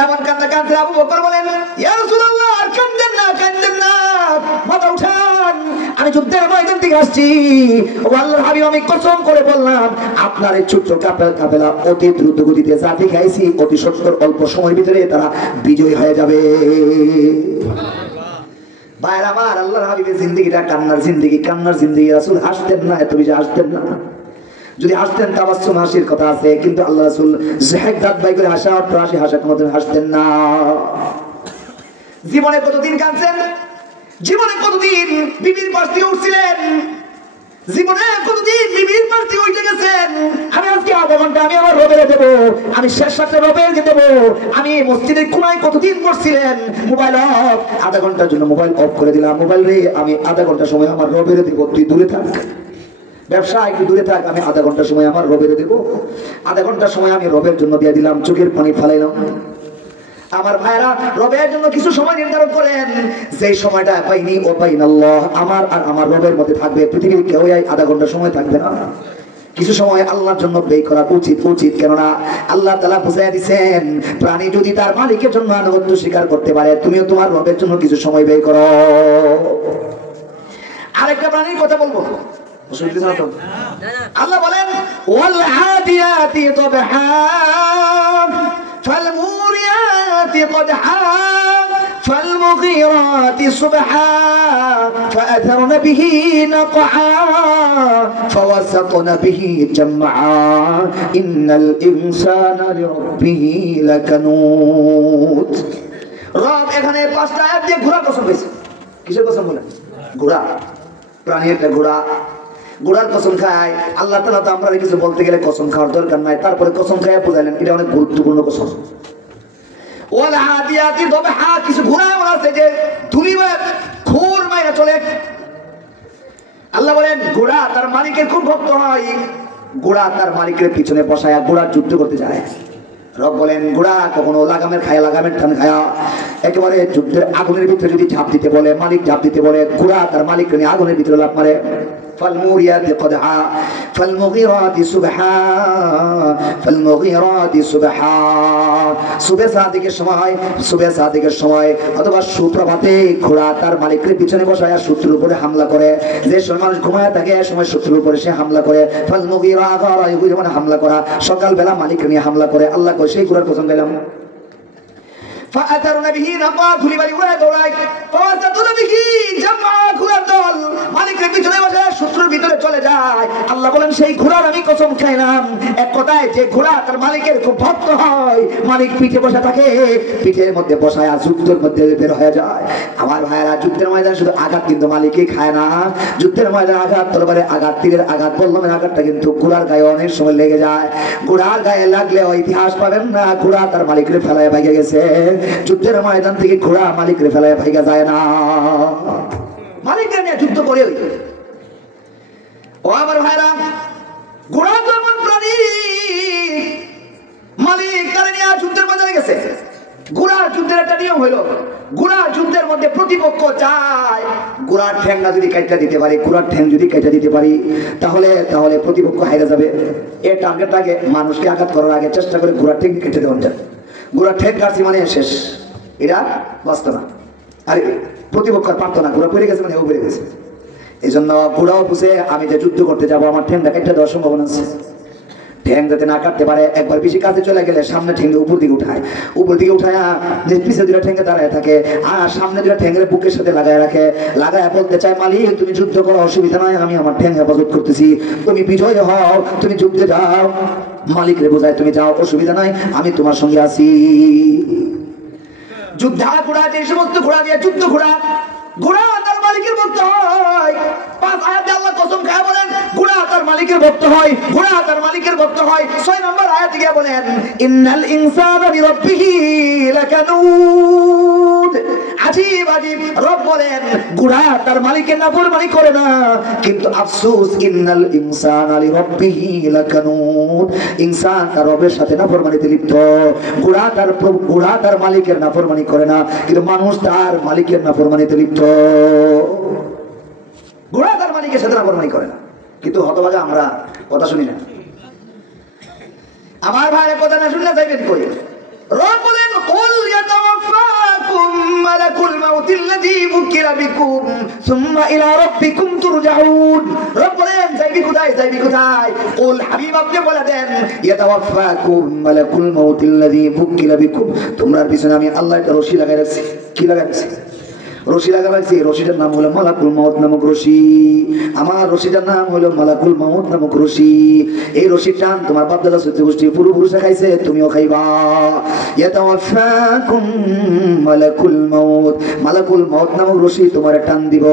এমন কান্দা কান্দে আবু বকর বলেন ইয়া রাসূলুল্লাহ আর কান্দেন না, মাথা উঠান, আমি যুদ্ধের ময়দান থেকে আসছি। ও আল্লাহর হাবিব আমি কসম করে বললাম আপনার এই ছোট্ট কাফেলা অতি দ্রুত গতিতে জাতি খাইছি, অতি সত্তর অল্প সময়ের ভিতরে তারা বিজয়ী হয়ে যাবে। ভাইরা আমার, আল্লাহর হাবিবের জিন্দেগিটা কান্নার জিন্দেগি, রাসূল হাসতেন না, এত বেশি হাসতেন না। যদি হাসতেন তাবাসসুম হাসির কথা আছে, কিন্তু আল্লাহ রাসূল জাহেক দাঁত বাই করে হাসা অট্টহাসি হাসার মতন হাসতেন না। জীবনে কতদিন কাঁদছেন? জীবনে কতদিন বিবির পাশ দিয়ে উঠছিলেন? জীবনে কতদিন বিবির পাশ দিয়ে উঠে গেছেন? আমি আজকে আধা ঘন্টা আমি আমার রবের দেবো, আমি শেষ সাথে রবের দেবো। আমি মসজিদের কোনায় কতদিন করছিলেন মোবাইল অফ, আধা ঘন্টার জন্য মোবাইল অফ করে দিলাম, মোবাইল রে আমি আধা ঘন্টা সময় আমার রবের দেবো, তুই দূরে থাক। ব্যবসা একটু দূরে থাক, আমি আধা ঘন্টা সময় আমার রবের দেবো, আধা ঘন্টা সময় আমি রবের জন্য দিয়ে দিলাম, চোখের পানি ফালাইলাম। আমার ভাইরা রবের জন্য কিছু সময় নির্ধারণ করেন, যে সময়টা পাইনি ও পাইন আল্লাহ আমার আর আমার রবের মধ্যে থাকবে, পৃথিবীর কেউ আধা ঘন্টা সময় থাকবে না। কিছু সময় আল্লাহর জন্য ব্যয় করা উচিত, কেননা আল্লাহ তাআলা বুঝাইয়া দিয়েছেন প্রাণী যদি তার মালিকের জন্য আনুগত্য স্বীকার করতে পারে, তুমিও তোমার রবের জন্য কিছু সময় ব্যয় করো। আরেকটা প্রাণীর কথা বলবো, আল্লাহ বলেন ওয়াল আদিয়াতি দবহা ফালমুরিয়াতি কদহা ফালমুগীরাতি সুবহা ফাআথরনা বিহি নাকআ ফাওয়াসাতনা বিহি জামআ ইন্নাল ইনসানা লিরাব্বিহি লাকানুত। রব এখানে 5টা আয়াত দিয়ে ঘোড়ার কসম করেছে। কিসের কসম বলেন? ঘোড়া, প্রাণী একটা ঘোড়া, ঘোড়ার কসম খায় আল্লাহ তাআলা। তো আমরা কিছু বলতে গেলে কসম খাওয়ার দরকার নাই, তারপরে কসম খাইয়া বুঝাইলেন এটা অনেক গুরুত্বপূর্ণ কসম। ওয়াল আদিয়াতি দবহা, কিছু ঘোড়া এমন আছে যে ধুলিবাদ খুর মাইরা চলে। আল্লাহ বলেন ঘোড়া তার মালিকের খুব ভক্ত হয়, ঘোড়া তার মালিকের পিছনে বসায়া ঘোড়া যুদ্ধ করতে যায়। রব বলেন ঘোড়া কখনো লাগামের টান খায়া একেবারে যুদ্ধের আগুনের ভিতরে যদি ঝাঁপ দিতে বলে, মালিক ঝাঁপ দিতে বলে, ঘোড়া তার মালিককে নিয়ে আগুনের ভিতরে লাফ মারে। ফালমুরিয়াতি কদহা ফালমুগীরাতি সুবহা ফালমুগীরাতি সুবহা। সুবহ সাদিকের সময় অথবা সুপ্রভাতে ঘোড়া তার মালিকের পিছনে বসায়া শত্রুর উপরে হামলা করে। যে সময় মানুষ ঘুমায় থাকে এই সময় শত্রুর উপরে সে হামলা করে। ফালমুগীরাতি মানে হামলা করা, সকালবেলা মালিককে নিয়ে হামলা করে। আল্লাহ কয় সেই ঘোড়ার কসম গেলাম। ফাআতারনা বিহি নাকা, ধুলিবালি উড়ায় দৌড়ায়। ফাওয়াসাতুনা বিহি জামআ, ঘোড়ার দল মালিকের পিছনে বসে শত্রুর ভিতরে চলে যায়। আল্লাহ বলেন সেই ঘোড়ার আমি কসম খাইলাম। এক কথায় যে ঘোড়া তার মালিকের খুব ভক্ত হয়, মালিক পিঠে বসে থাকে, পিঠের মধ্যে বসায় আর যুদ্ধের মধ্যে বের হয়ে যায়। আমার ভাইয়েরা, যুদ্ধের ময়দানে শুধু আঘাত কিন্তু মালিকই খায় না। যুদ্ধের ময়দানে আঘাত, তরবারের আঘাত, তীরের আঘাত, বল্লমের আঘাতটা কিন্তু ঘোড়ার গায়ে অনেক সময় লেগে যায়। ঘোড়ার গায়ে লাগলে ইতিহাস পাবেন না ঘোড়া তার মালিকের ফেলায় ভাগে গেছে। যুদ্ধের ময়দান থেকে ঘোড়া মালিকের ফেলায় ভাইগা যায় না, মালিকের নিয়ে যুদ্ধ করে। ও আমার ভাইরা, ঘোড়া যেমন প্রাণী, মালিক তার নিয়ে যুদ্ধের ময়দানে গেছে। ঘোড়ার যুদ্ধের একটা নিয়ম হলো, ঘোড়ার যুদ্ধের মধ্যে প্রতিপক্ষ চায় ঘোড়ার ঠ্যাংটা যদি কাটা দিতে পারি, ঘোড়ার ঠ্যাং যদি কাটা দিতে পারি তাহলে প্রতিপক্ষ হাইরা যাবে। এই টার্গেটটাকে মানুষকে আঘাত করার আগে চেষ্টা করে ঘোড়ার ঠ্যাং কেটে দেওয়া যায়। ঘোড়ার ঠ্যাং কাটছি মানে শেষ, এটা বাঁচত না। আরে প্রতিপক্ষ পারত না, ঘোড়া পড়ে গেছে মানে ও পড়ে গেছে। এই জন্য ঘোড়াও বুঝে আমি যে যুদ্ধ করতে যাবো আমার ঠ্যাংটা কেটে দেওয়ার সম্ভাবনা আছে। ঠ্যাং যাতে না কাটতে পারে, একবার বেশি কাছে চলে গেলে সামনে ঠ্যাং উপর দিকে উঠায় যে পিছিয়ে দুটা ঠ্যাঙ্গে দাঁড়ায় থাকে আর সামনে দুটা ঠ্যাঙ্গের বুকের সাথে লাগায় বলতে চায় মালিক তুমি যুদ্ধ করো, অসুবিধা নাই, আমি আমার ঠ্যাং হেফাজত করতেছি, তুমি বিজয় হও, তুমি যুদ্ধে যাও। মালিকরে বোঝায় তুমি যাও, অসুবিধা নাই, আমি তোমার সঙ্গে আছি। যুদ্ধা ঘোড়া, যে সমস্ত ঘোড়া দিয়ে যুদ্ধ ঘোড়া, ঘোড়া তার মালিকের ভক্ত হয়। 5 আয়াতে আল্লাহ কসম খায় বলেন ঘোড়া তার মালিকের ভক্ত হয়, ঘোড়া তার মালিকের ভক্ত হয়। 6 নম্বর আয়াতে গিয়ে বলেন ইন্নাল ইনসানা বিরাব্বিহি লাকানুদ। আজীব আজীব রব বলেন ঘোড়া তার মালিকের নাফরমানি করে না, কিন্তু আফসোস ইন্নাল ইনসানা লিরাব্বিহি লাকানুদ, ইনসান তার রবের সাথে নাফরমানিতে লিপ্ত। ঘোড়া তার মালিকের নাফরমানি করে না, কিন্তু মানুষ তার মালিকের নাফরমানিতে লিপ্ত। ঘোড়া তার মালিকের সাথে নাফরমানি করে না, কিন্তু হতভাগা আমরা কথা শুনি না। আমার ভাইয়ের কথা না শুনলে যাইবেন কই? রব বলেন কুল ইয়াতাওয়াফাকুম মালাকুল মাউতিল্লাযী বুকিরা বিকুম সুম্মা ইলা রাব্বিকুম তুরজাউন। রব বলেন যাইবি কোথায়, যাইবি কোথায়? কুল হাবিব আপনি বলে দেন ইয়াতাওয়াফাকুম মালাকুল মাউতিল্লাযী বুকিরা বিকুম, তোমরার পিছনে আমি আল্লাহ একটা রশি লাগাই রাখছি। কি লাগাই রাখছি? রশি লাগা রাখছি। রশিটার নাম হলো মালাকুল মউত নামক রশি। আমার রশিটার নাম হলো মালাকুল মউত নামক রশি। এই রশির টান তোমার বাপ দাদা সত্যি গোষ্ঠী পূর্বপুরুষরা খাইছে, তুমিও খাইবা। ইয়াতাওয়াফাকুম মালাকুল মউত, মালাকুল মউত নামক রশি তোমার টান দিব।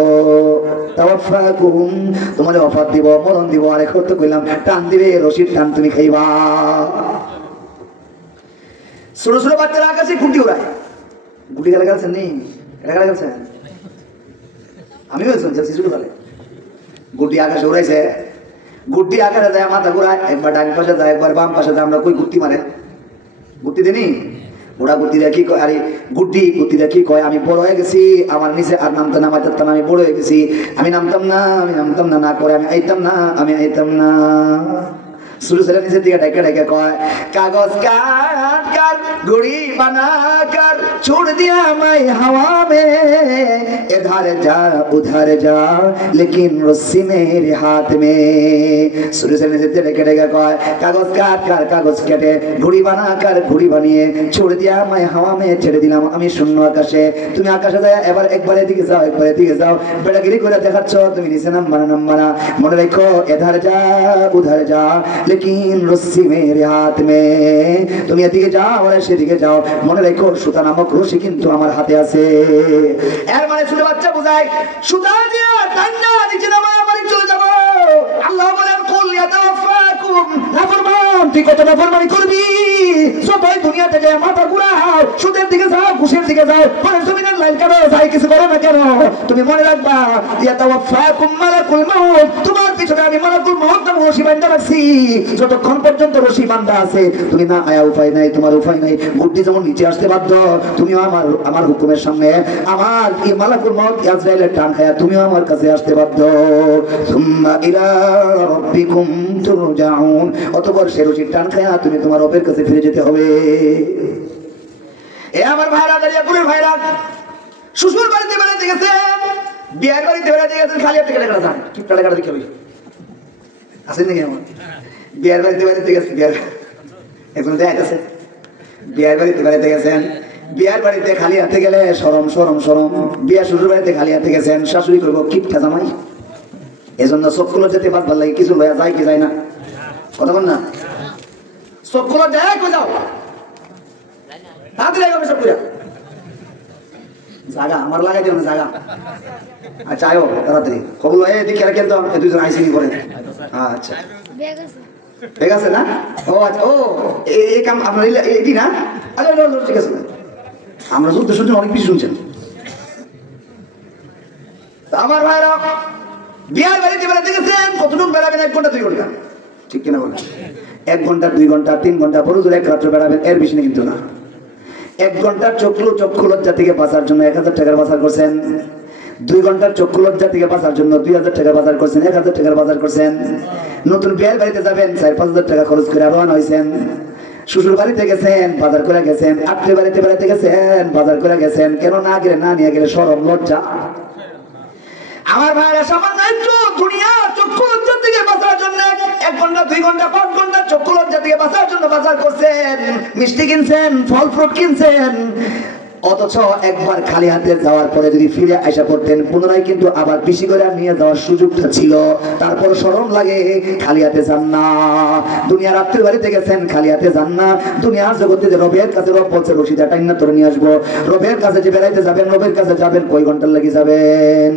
তাওয়াফাকুম, তোমার ওয়াফাত দিব, মরণ দিব। আর এখন তো কইলাম টান দিবে, রশির টান তুমি খাইবা। ছোট ছোট বাচ্চারা আকাশে গুটি উড়ায়। গুটি গালা গালছেন নেই? আমিও শিশুর কালে গুড্ডি আকাশে উড়াইছে। গুড্ডি আকাশে যায়, মাথা ঘুরায়, একবার ডান পাশে যায়, একবার বাম পাশে যায়। আমরা কই গুত্তি মারে গুত্তি দিনি। ওরা গুত্তি দেয় কি কয়? আরে গুড্ডি গুত্তি দেয় কি কয়? আমি বড় হয়ে গেছি, আমার নিচে আর নামতে না পারতাম না, আমি বড় হয়ে গেছি, আমি নামতাম না, আমি নামতাম না, না করে আমি আইতাম না, আমি আইতাম না। शुरू से नीचे दिया ढके ढके कौन कागज काट कर गुड़ी बना कर छोड़ दिया मैं हवा में, इधर जा उधर जा लेकिन रस्सी मेरे हाथ में। शुरू से नीचे ढके ढके कौन कागज काट कर कागज काटे गुड़ी बना कर गुड़ी बनिए छोड़ दिया मैं हवा में, ছেড়ে দিলাম আমি শূন্য আকাশে। তুমি আকাশে যায় এবার একবার এদিকে যাও একবার এদিকে যাও, বেড়াগিরি করে দেখাচ্ছ তুমি নিচে নামবা না। মনে রাখো এধার যা উধার যা लेकिन रस्सी मेरे हाथ में, তুমি এদিকে যাও আর সেদিকে যাও, মনে রেখো সুতা নামক রশি কিন্তু আমার হাতে আছে। এর মানে ছোট বাচ্চা বোঝায় সুতা দিয়ে টান্না নিচে নামায় বাড়ি চলে যাব। আল্লাহ বলেন কুল ইয়াতাওয়াফাকুম, নাফরমান তুই কত নাফরমানি করবি? সবাই দুনিয়াতে যায় মাথা ঘুরাও, সুদের দিকে যাও ঘুষের দিকে যাও, পরের জমিনের লাইন কাটো, যাই কিছু করো না কেন তুমি মনে রাখবা ইয়াতাওয়াফাকুম মালাকুল মাউত, তোমার পিছনে আমি মালাকুল মাউত নামক রশি বাঁধা রাখছি। যতক্ষণ পর্যন্ত রশি বাঁধা আছে তুমি না আয়া উপায় নাই, তোমার উপায় নাই। গুড্ডি যেমন নিচে আসতে বাধ্য, তুমিও আমার হুকুমের সামনে আমার এই মালাকুল মাউত আজরাইলের টান খায়া তুমিও আমার কাছে আসতে বাধ্য। সুম্মা ইলা রাব্বিকুম তুরজাউন, অতঃপর সে রশির টান খায়া তুমি তোমার রবের কাছে ফিরে যেতে হবে। এ আমার ভাইরা, দাঁড়িয়াপুরের ভাইরা, শ্বশুর বাড়িতে বেড়াতে গেছে, বিয়ের বাড়িতে বেড়াতে গেছেন, খালি হাতে কেটে যান কি টাকা টাকা দেখে আসেন নাকি? আমার বিয়ের বাড়িতে বেড়াতে গেছে, বিয়ের এখন দেখাচ্ছে বিয়ের বাড়িতে বেড়াতে গেছেন, বিয়ের বাড়িতে খালি হাতে গেলে সরম সরম সরম। বিয়ে শ্বশুর বাড়িতে খালি হাতে গেছেন, শাশুড়ি করবো কিপটা জামাই, এজন্য সবগুলো যেতে বাদ ভালো লাগে। কিছু লয়া যায় কি যায় না কথা বল না, সবগুলো যায় কই যাও তাড়াতাড়ি আগে সব করে জায়গা আমার লাগাই দিও না জায়গা। আচ্ছা আয়ো তাড়াতাড়ি খবর এদিকে আর কিন্তু দুজন আইসিনি করে। আচ্ছা ঠিক আছে না? ও আচ্ছা, ও এই কাম আপনার এটি না? আচ্ছা ঠিক আছে, আমরা যুদ্ধ শুনছেন অনেক কিছু শুনছেন। আমার ভাইরা বিয়ার বাড়িতে বেড়াতে গেছেন, কতটুকু বেড়াবেন? 1 ঘন্টা 2 ঘন্টা, ঠিক কিনা বলেন? 1 ঘন্টা 2 ঘন্টা 3 ঘন্টা বড় জোর 1 রাত্র বেড়াবেন, এর বেশি কিন্তু না। 1 ঘন্টার চক্ষু লজ্জা থেকে বাঁচার জন্য 1000 টাকার বাজার করছেন, 2 ঘন্টার চক্ষু লজ্জা থেকে বাঁচার জন্য 2000 টাকার বাজার করছেন, 1000 টাকার বাজার করছেন। নতুন বিয়ের বাড়িতে যাবেন, 4-5 টাকা খরচ করে রওনা হয়েছেন। শ্বশুর বাড়িতে গেছেন, বাজার করে গেছেন। আত্মীয় বাড়িতে বেড়াতে গেছেন, বাজার করে গেছেন। কেন না গেলে না নিয়ে গেলে শরম লজ্জা। আমার ভাইরা সামান্য একটু দুনিয়া চক্ষু লজ্জা থেকে বাঁচার জন্য 1 ঘন্টা 2 ঘন্টা 5 ঘন্টা চক্ষু লজ্জা থেকে বাঁচার জন্য বাজার করছেন, মিষ্টি কিনছেন, ফল ফ্রুট কিনছেন, অথচ একবার খালি হাতে যাওয়ার পরে যদি ফিরে আসা করতেন পুনরায় কিন্তু আবার বেশি করে নিয়ে যাওয়ার সুযোগটা ছিল। তারপর শরম লাগে, খালি হাতে যান না। দুনিয়া রাত্রির বাড়িতে গেছেন, খালি হাতে যান না। দুনিয়ার জগতে যে রবের কাছে, রব বলছে রশিদা টাইনা তোরে নিয়ে আসবো। রবের কাছে যে বেড়াইতে যাবেন, রবের কাছে যাবেন, কয় ঘন্টার লাগি যাবেন?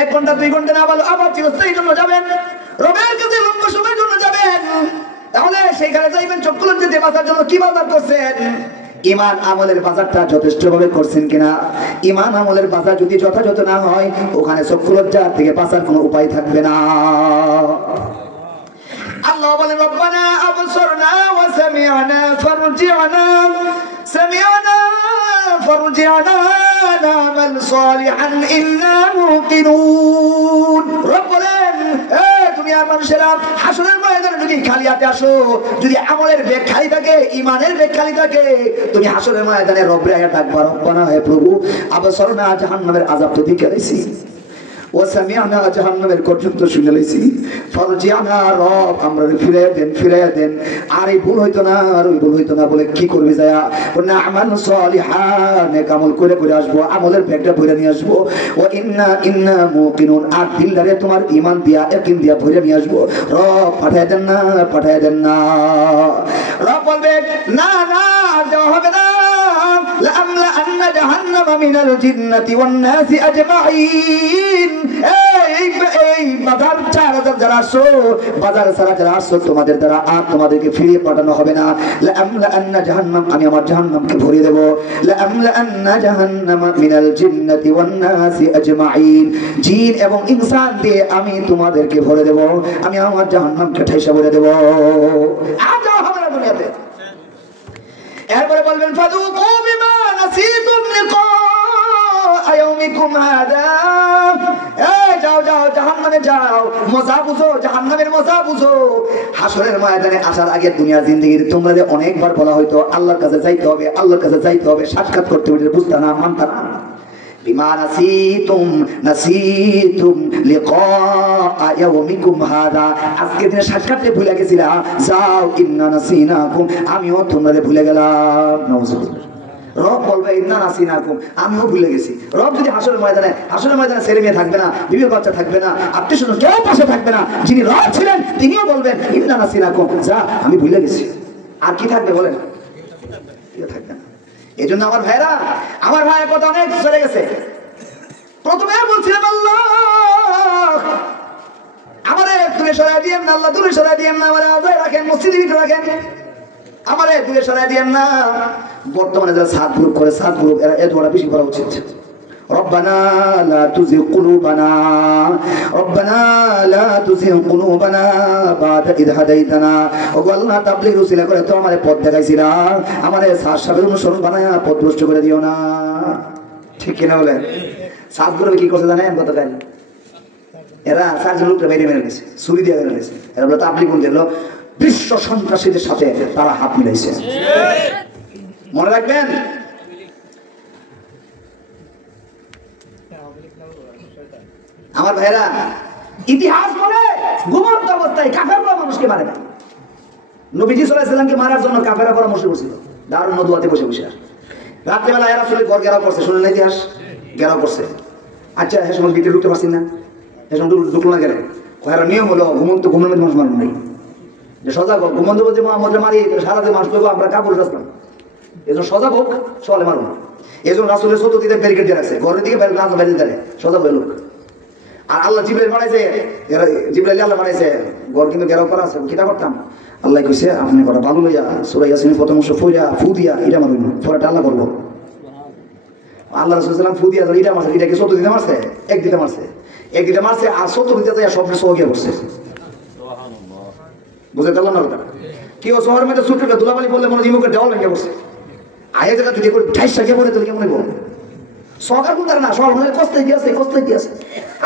1 ঘন্টা 2 ঘন্টা না, আবার চিরস্থায়ী জন্য যাবেন। রবের কাছে লম্বা সময়ের জন্য যাবেন। তাহলে সেইখানে যাইবেন চক্ষু লজ্জাতে বাঁচার জন্য কি বাজার করছেন? ইমান আমলের বাজারটা যথেষ্ট ভাবে করছেন কিনা? ইমান আমলের বাজার যদি যথাযথ না হয়, ওখানে চক্ষু লজ্জা থেকে বাঁচার কোনো উপায় থাকবে না। আল্লাহ বলেন রব্বানা আবসারনা ওয়া সামি'না ফারজি'না সামি'না ফারজি'না না'মাল সালিহান ইন্না মুকিনুন। রব বলেন দুনিয়ার মানুষেরা হাসরের ময়দানে যদি খালি হাতে আসো, যদি আমলের ব্যাগ খালি থাকে, ইমানের ব্যাগ খালি থাকে, তুমি হাসরের ময়দানে রব্বে আয়া ডাকবা, রব্বানা হে প্রভু আবসারনা জাহান্নামের আযাব তো দেখে আইছি, ও সামি'না জাহান্নামের কর্তৃত্ব শুনে লইছি, ফারজি'না রব আমরা ফিরাইয়া দেন। আর এই ভুল হইতো না, আর ওই ভুল হইতো না বলে কি করবি যায়া? না আমাল সালিহান, নেক আমল করে আসবো, আমলের ব্যাগটা ভরে নিয়ে আসবো। ও ইন্না মুকিনুন, আর দিলদারে তোমার ঈমান দিয়া ইয়াকিন দিয়া ভরে নিয়ে আসবো। রব পাঠায় দেন না, পাঠায় দেন না। রব বলবে না না দেওয়া হবে না। লাআমলা আন্না জাহান্নামা মিনাল জিন্নাতি ওয়ান নাসি আজমাইন। এই বাজার যারা আসছো, বাজার ছাড়া যারা আসছো, তোমাদের দ্বারা আর তোমাদেরকে ফিরিয়ে পাঠানো হবে না। লাআমলা আন্না জাহান্নাম, আমি আমার জাহান্নামকে ভরিয়ে দেব। লাআমলা আন্না জাহান্নামা মিনাল জিন্নাতি ওয়ান নাসি আজমাইন, জিন এবং ইনসান দিয়ে আমি তোমাদেরকে ভরে দেব। আমি আমার জাহান্নামকে ঠাইসা ভরে দেব। আর যাওয়া হবে না দুনিয়াতে। এরপরে বলবেন ফাযুকু বিমা নাসিতুম লিকা ইয়াউমিকুম হাদা। যাও যাও জাহান্নামে যাও, মজা বুঝো, জাহান্নামের মজা বুঝো। হাসরের ময়দানে আসার আগে দুনিয়ার জিন্দেগিতে তোমরা যে অনেকবার বলা হয়তো আল্লাহর কাছে যাইতে হবে, আল্লাহর কাছে যাইতে হবে, সাক্ষাৎ করতে হবে, বুঝতা না, মানতা না। বিমা নাসিতুম লিকা ইয়াউমিকুম হাদা, আজকে দিনে সাক্ষাৎে ভুলে গেছিলা, যাও ইন্না নাসিনাকুম, আমিও তোমাদের ভুলে গেলাম। নাউজুবিল্লাহ। রব বলবে ইন্না নাসিনাকুম, আমিও ভুলে গেছি। রব যদি হাসরের ময়দানে ছেলে মেয়ে থাকবে না, বিবি বাচ্চা থাকবে না, আত্মীয় স্বজন কেউ পাশে থাকবে না, যিনি রব ছিলেন তিনিও বলবেন ইন্না নাসিনাকুম, যা আমি ভুলে গেছি। আর কি থাকবে বলেন? থাকবে না। এই জন্য আমার ভাইয়ের কথা অনেক চলে গেছে। প্রথমে বলছিলাম আল্লাহ আমারে দূরে সরাই দিয়েন না, আল্লাহ দূরে সরাই দিয়েন না, আমারে আজায় রাখেন, মসজিদের ভিতরে রাখেন, আমারে দূরে সরাই দিয়েন না। বর্তমানে যারা সাত গ্রুপ করে, সাত গ্রুপ, এরা এত বড় বেশি করা উচিত। রব্বানা লা তুযিগ কুলুবানা, রব্বানা লা তুযিগ কুলুবানা বা'দা ইয হাদাইতানা। ওগো আল্লাহ, তাবলীগের উসিলা করে তো আমারে পথ দেখাইছিলা, আমারে সাত সাবের অনুসরণ বানায়া পথভ্রষ্ট করে দিও না। ঠিক কিনা বলেন? সাত গ্রুপে কি করছে জানেন গতকাল? এরা চারজন লোকটা বাইরে মেরে গেছে, ছুরি দিয়ে মেরে গেছে। এরা বলে তাবলীগ বন্ধু, এগুলো বিশ্ব সন্ত্রাসীদের সাথে তারা হাত মিলাইছে। মনে রাখবেন, আমার ভাইরা, ইতিহাস বলে ঘুমন্ত অবস্থায় কাফেররা মানুষকে মারে না। নবীজি সাল্লাল্লাহু আলাইহি ওয়াসাল্লামকে মারার জন্য কাফেররা পরামর্শ করছিল, দারুন নদুয়াতে বসে বসে। রাত্রেবেলা এরা আসলে ঘর ঘেরাও করছে, শুনেন না ইতিহাস? ঘেরাও করছে। আচ্ছা হ্যাঁ, সময় ভিতরে ঢুকতে পারছি না, হ্যাঁ ঢুকলো না, গেলে এরা নিয়ম হলো ঘুমের মধ্যে মানুষ মারুন নাই, যে সজাগ হোক। ঘুমন্ত বলছে আমাদের মারি সারাতে মানুষ করবো, আমরা কাপড় রাখলাম, এই জন্য সজাগ হোক, সলে মারুন। এই জন্য রাসূলের চতুর্দিকে ব্যারিকেড দিয়ে রাখছে, ঘরের দিকে বাইরে দাঁড়ে সজাগ হয়ে লোক। আর আল্লাহ জিবরাইল বানাইছে, জিবরাইল আল্লাহ বানাইছে ঘর কিন্তু ঘেরাও করা আছে। কিটা করতাম? আল্লাহ কইছে আপনি কটা বালু লইয়া সূরা ইয়াসিনের প্রথম অংশ ফু দিয়া এটা মারুন, পরেটা আল্লাহ করবো। আল্লাহ রাসূল সাল্লাল্লাহু আলাইহি ওয়াসাল্লাম ফু দিয়া এটা মারছে, এটাকে চতুর্দিকে মারছে, এক দিকে মারছে, আর চতুর্দিকে সব সহগিয়া করছে। বুঝতে পারলাম না কথা? কেউ শহরের মধ্যে ছুটে ধুলাবালি বললে মনে জিমুকের দেওয়াল ভেঙে বসে, আয়ে জায়গা তুই করে ঠাইসাকে বলে তোর কেমন বল সরকার কোন না, শহর মনে কষ্টই দিয়েছে।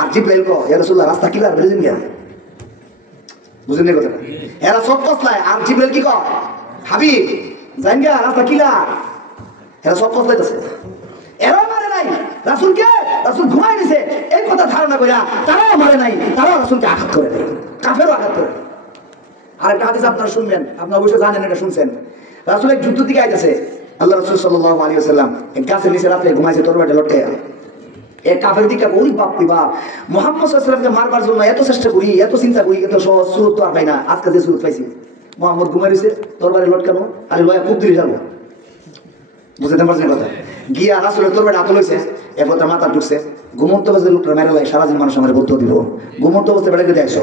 আর জিব্রাইল কো ইয়া রাসূলুল্লাহ রাস্তা কিলার বেরিয়ে গিয়া, বুঝেন না কথা? এরা সব কসলায়, আর জিব্রাইল কি কয় হাবিব জান গিয়া রাস্তা কিলার, এরা সব কসলাইতেছে। এরা মারে নাই রাসূলকে, রাসূল ঘুমাই দিছে এই কথা ধারণা কইরা তারাও মারে নাই, তারাও রাসূলকে আঘাত করে নাই, কাফেরও আঘাত করে। আর একটা হাদিস আপনারা শুনবেন, আপনারা অবশ্যই জানেন, এটা শুনছেন। রাসূল এক যুদ্ধ থেকে আইতেছে, আল্লাহ রাসূল সাল্লাল্লাহু আলাইহি ওয়াসাল্লাম এক গাছের নিচে রাতে ঘুমাইছে তরবারিটা লটকে এ কাফের দিকে ওই বাপ রে বাপ মুহাম্মদ সাল্লাল্লাহু আলাইহি ওয়াসাল্লামকে মারবার জন্য এত চেষ্টা করি এত চিন্তা করি কিন্তু সহজ সুরত তো আর পাই না আজকে যে সুরত পাইছি মুহাম্মদ ঘুমাইছে তরবারি লটকানো আর লয়া খুব দূরে যাবো বুঝতে পারছেন কথা গিয়া রাসূলের তরবারি হাতে লইছে এরপর তার মাথা ঢুকছে ঘুমন্ত অবস্থায় লোকটা মেরে লাই সারাদিন মানুষ আমার বলতে দিল ঘুমন্ত অবস্থায় বেড়াকে দেখছো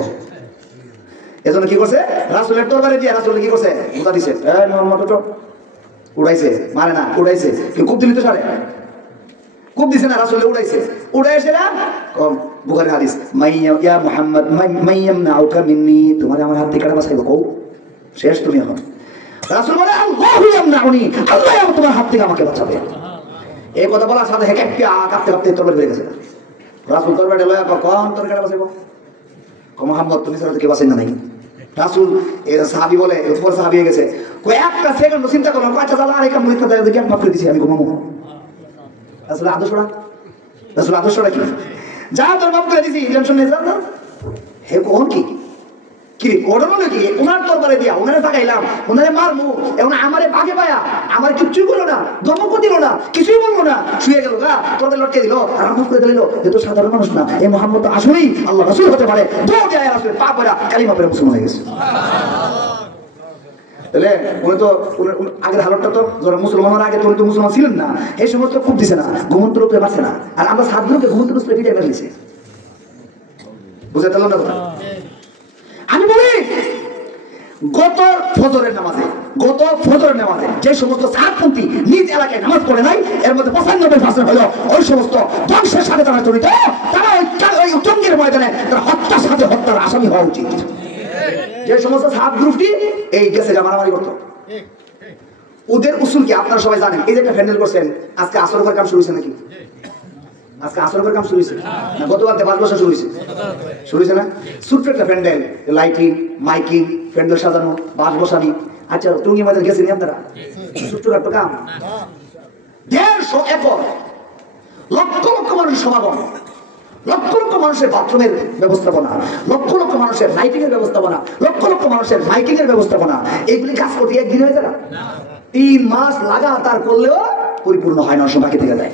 এজন্য কি করছে রাসূলের তরবারি দিয়ে রাসূল কি করছে উঠা দিছে এই মুহাম্মদ উড়াইছে মারে না উড়াইছে কি খুব দিলি তো সারে খুব দিছে না রাসূল উড়াইছে উড়াইছে না বুখারী হাদিস মাইয়া ইয়া মুহাম্মদ মাইয়ামনাউকা মিন্নি তোমার আমার হাত থেকে কাটা বাঁচাইবো কও শেষ তুমি এখন রাসূল বলে আল্লাহু ইয়ামনাউনি আল্লাহ তোমার হাত থেকে আমাকে বাঁচাবে এই কথা বলার সাথে হেকে কাঁপতে কাঁপতে তরবারি হয়ে গেছে রাসূল তরবারি লয়া কোন তরবারি বাঁচাইবো কো মুহাম্মদ তুমি ছাড়া তো কেউ বাঁচাই না নাই রাসূল এর সাহাবী বলে উপর সাহাবী হয়ে গেছে কই একটা সেকেন্ড চিন্তা করো কয়টা জ্বালা আর একটা মুরিদটা দেয় দেখি মাফ করে দিছি আমি ঘুমাবো রাসূল আদর্শটা কি যা তোর মাফ করে দিছি টেনশন নেই যা হে কোন কি কি ওড়ানো নাকি ওনার তরবারি দিয়া ওনারে তাকাইলাম ওনারে মারমু এখন আমারে বাগে পায়া আমার কিচ্ছু করলো না ধমক দিল না কিছুই বলবো না শুয়ে গেল গা তরবারি লটকে দিল আর মাফ করে দিল এ তো সাধারণ মানুষ না এই মুহাম্মদ তো আসলেই আল্লাহ রাসূল হতে পারে দৌড়ে আয়া রাসূল পা পড়া কালিমা পড়ে মুসলমান হয়ে গেছে তাহলে উনি তো আগের হালতটা তো যারা মুসলমানের আগে তো মুসলমান ছিলেন না এই সমস্ত খুব দিছে না ঘুমন্ত লোকে পারছে না আর আমরা সাতগুলোকে ঘুমন্ত লোক পিঠে ফেলেছি বুঝতে পারলাম না কথা আমি বলি গত ফজরের নামাজে যে সমস্ত সাতপন্থী নিজ এলাকায় নামাজ পড়ে নাই এর মধ্যে 95% হলো ওই সমস্ত ধ্বংসের সাথে তারা জড়িত তারা ওই জঙ্গির ময়দানে তারা হত্যার সাথে হত্যার আসামি হওয়া উচিত যে সমস্ত সাত গ্রুপটি এই দেশে মারামারি করতো ওদের উসুল কি আপনারা সবাই জানেন এই যে একটা প্যান্ডেল করছেন আজকে আসর কাম শুরু হয়েছে নাকি আজকে আসর কাম শুরু হয়েছে না গতকাল 5 বছর শুরু হয়েছে না ছোট্ট একটা প্যান্ডেল লাইটিং মাইকিং প্যান্ডেল সাজানো বাঁশ বসানি আচ্ছা টুঙ্গি মাঝে গেছেন আপনারা ছোট্ট একটা কাম 150 একর লক্ষ লক্ষ মানুষের সমাগম লক্ষ লক্ষ মানুষের বাথরুমের ব্যবস্থাপনা লক্ষ লক্ষ মানুষের লাইটিং এর ব্যবস্থাপনা লক্ষ লক্ষ মানুষের মাইকিং এর ব্যবস্থাপনা এইগুলি কাজ করতে একদিন হয়ে যায় না 3 মাস লাগাতার করলেও পরিপূর্ণ হয় না সময় বাকি থেকে যায়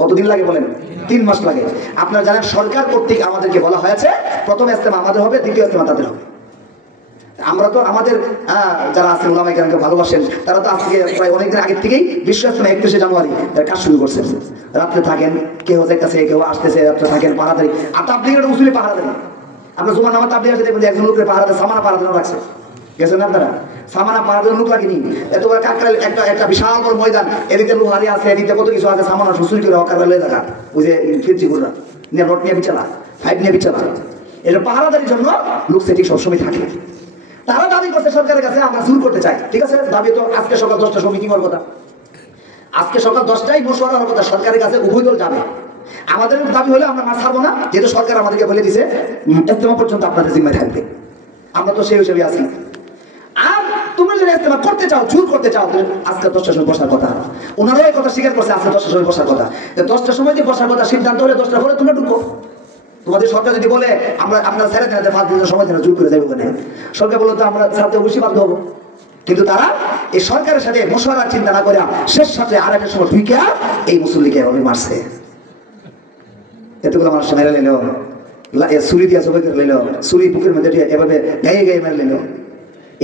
কতদিন লাগে বলেন 3 মাস লাগে আপনারা জানেন সরকার কর্তৃক আমাদেরকে বলা হয়েছে প্রথম ইজতেমা আমাদের হবে দ্বিতীয় ইজতেমা তাদের হবে আমরা তো আমাদের যারা আছেন ওলামায়ে কেরামকে ভালোবাসেন তারা তো আজকে প্রায় অনেকদিন আগের থেকেই বিশ্ব ইজতেমা 21শে জানুয়ারি কাজ শুরু করছেন রাত্রে থাকেন কেউ যাইতেছে কেউ আসতেছে রাত্রে থাকেন পাহারাদারি আর তাবলীগের উসুলি পাহারাদারি আপনার জুমার নামাজ তাবলীগ আছে দেখবেন একজন লোকের পাহারাদার সামানা পাহারাদার রাখছে গেছেন না আপনারা সামানা পাহারাদার লোক লাগেনি এত বড় কাকরাইল একটা বিশাল বড় ময়দান এদিকে লোহারি আছে এদিকে কত কিছু আছে সামানা সুসুরি করে কাকরাইল লয়ে থাকা ওই যে ফিরজি গুড়া নিয়ে রড নিয়ে বিছানা 5 নিয়ে বিছানা এটা পাহারাদারির জন্য লোক সেটি সবসময় থাকে তারা দাবি করছে সরকারের কাছে আমরা জোর করতে চাই ঠিক আছে দাবি তো আজকে সকাল 10টার সময় মিটিং হওয়ার কথা আজকে সকাল 10টায় মশওয়ারা হওয়ার কথা সরকারের কাছে উভয় দল যাবে আমাদের দাবি হলে আমরা মাছ ছাড়বো না যেহেতু সরকার আমাদেরকে বলে দিছে ইজতেমা পর্যন্ত আপনাদের জিম্মায় থাকবে আমরা তো সেই হিসেবে আছি আর তুমি যদি ইজতেমা করতে চাও জোর করতে চাও আজকে 10টার সময় বসার কথা ওনারাও এই কথা স্বীকার করছে আজকে 10টার সময় বসার কথা 10টার সময় যে বসার কথা সিদ্ধান্ত হলে 10টার পরে তোমরা ঢুকো তোমাদের সরকার যদি বলে আমরা আপনারা ছেড়ে দেন 5 দিনের সময় দেন জোর করে যাবে ওখানে সরকার বললো তো আমরা ছাড়তে অবশ্যই বাধ্য হবো কিন্তু তারা এই সরকারের সাথে মশওয়ারার চিন্তা না করে শেষ সাথে আর একটা সময় ঢুকে এই মুসল্লিকে এভাবে মারছে এতগুলো মানুষ মেরে নিল ছুরি দিয়া সবাই করে নিল ছুরি বুকের মধ্যে এভাবে গায়ে গায়ে মেরে নিল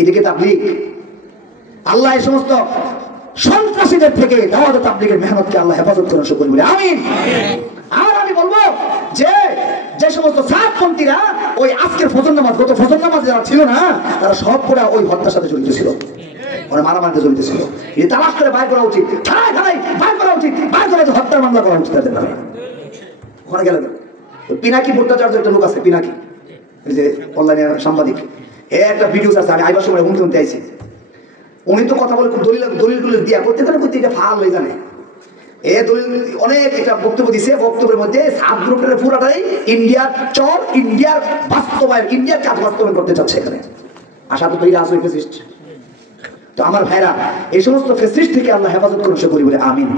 এদিকে তাবলীগ আল্লাহ এই সমস্ত সন্ত্রাসীদের থেকে দাওয়াত তাবলীগের মেহনতকে আল্লাহ হেফাজত করেন সকল বলে আমিন আর আমি বলবো যে যে সমস্ত সাতপন্থীরা ওই আজকের ফজর নামাজ গত ফজর নামাজ যারা ছিল না তারা সব করে ওই হত্যার সাথে জড়িত ছিল ওরা মারামারিতে জড়িত ছিল এই তালাশ করে বাইর করা উচিত থানায় থানায় বাইর করা উচিত বাইর করে হত্যার মামলা করা উচিত তাদের নামে ওখানে গেলেন পিনাকি ভট্টাচার্য একটা লোক আছে পিনাকি এই যে অনলাইনে সাংবাদিক একটা ভিডিও আছে আমি আইবার সময় হুমকি হুমতে আইছি উনি তো কথা বলে দলিল দিয়া করতে এটা ফাল হয়ে জানে এ দলিল অনেক একটা বক্তব্য দিছে বক্তব্যের মধ্যে সাত গ্রুপের পুরাটাই ইন্ডিয়ার বাস্তবায়ন ইন্ডিয়ার কাজ বাস্তবায়ন করতে চাচ্ছে এখানে আশা তো তৈরি আসবে ফেসিস্ট তো আমার ভাইরা এই সমস্ত ফেসিস্ট থেকে আল্লাহ হেফাজত করুন সে করি বলে আমিন।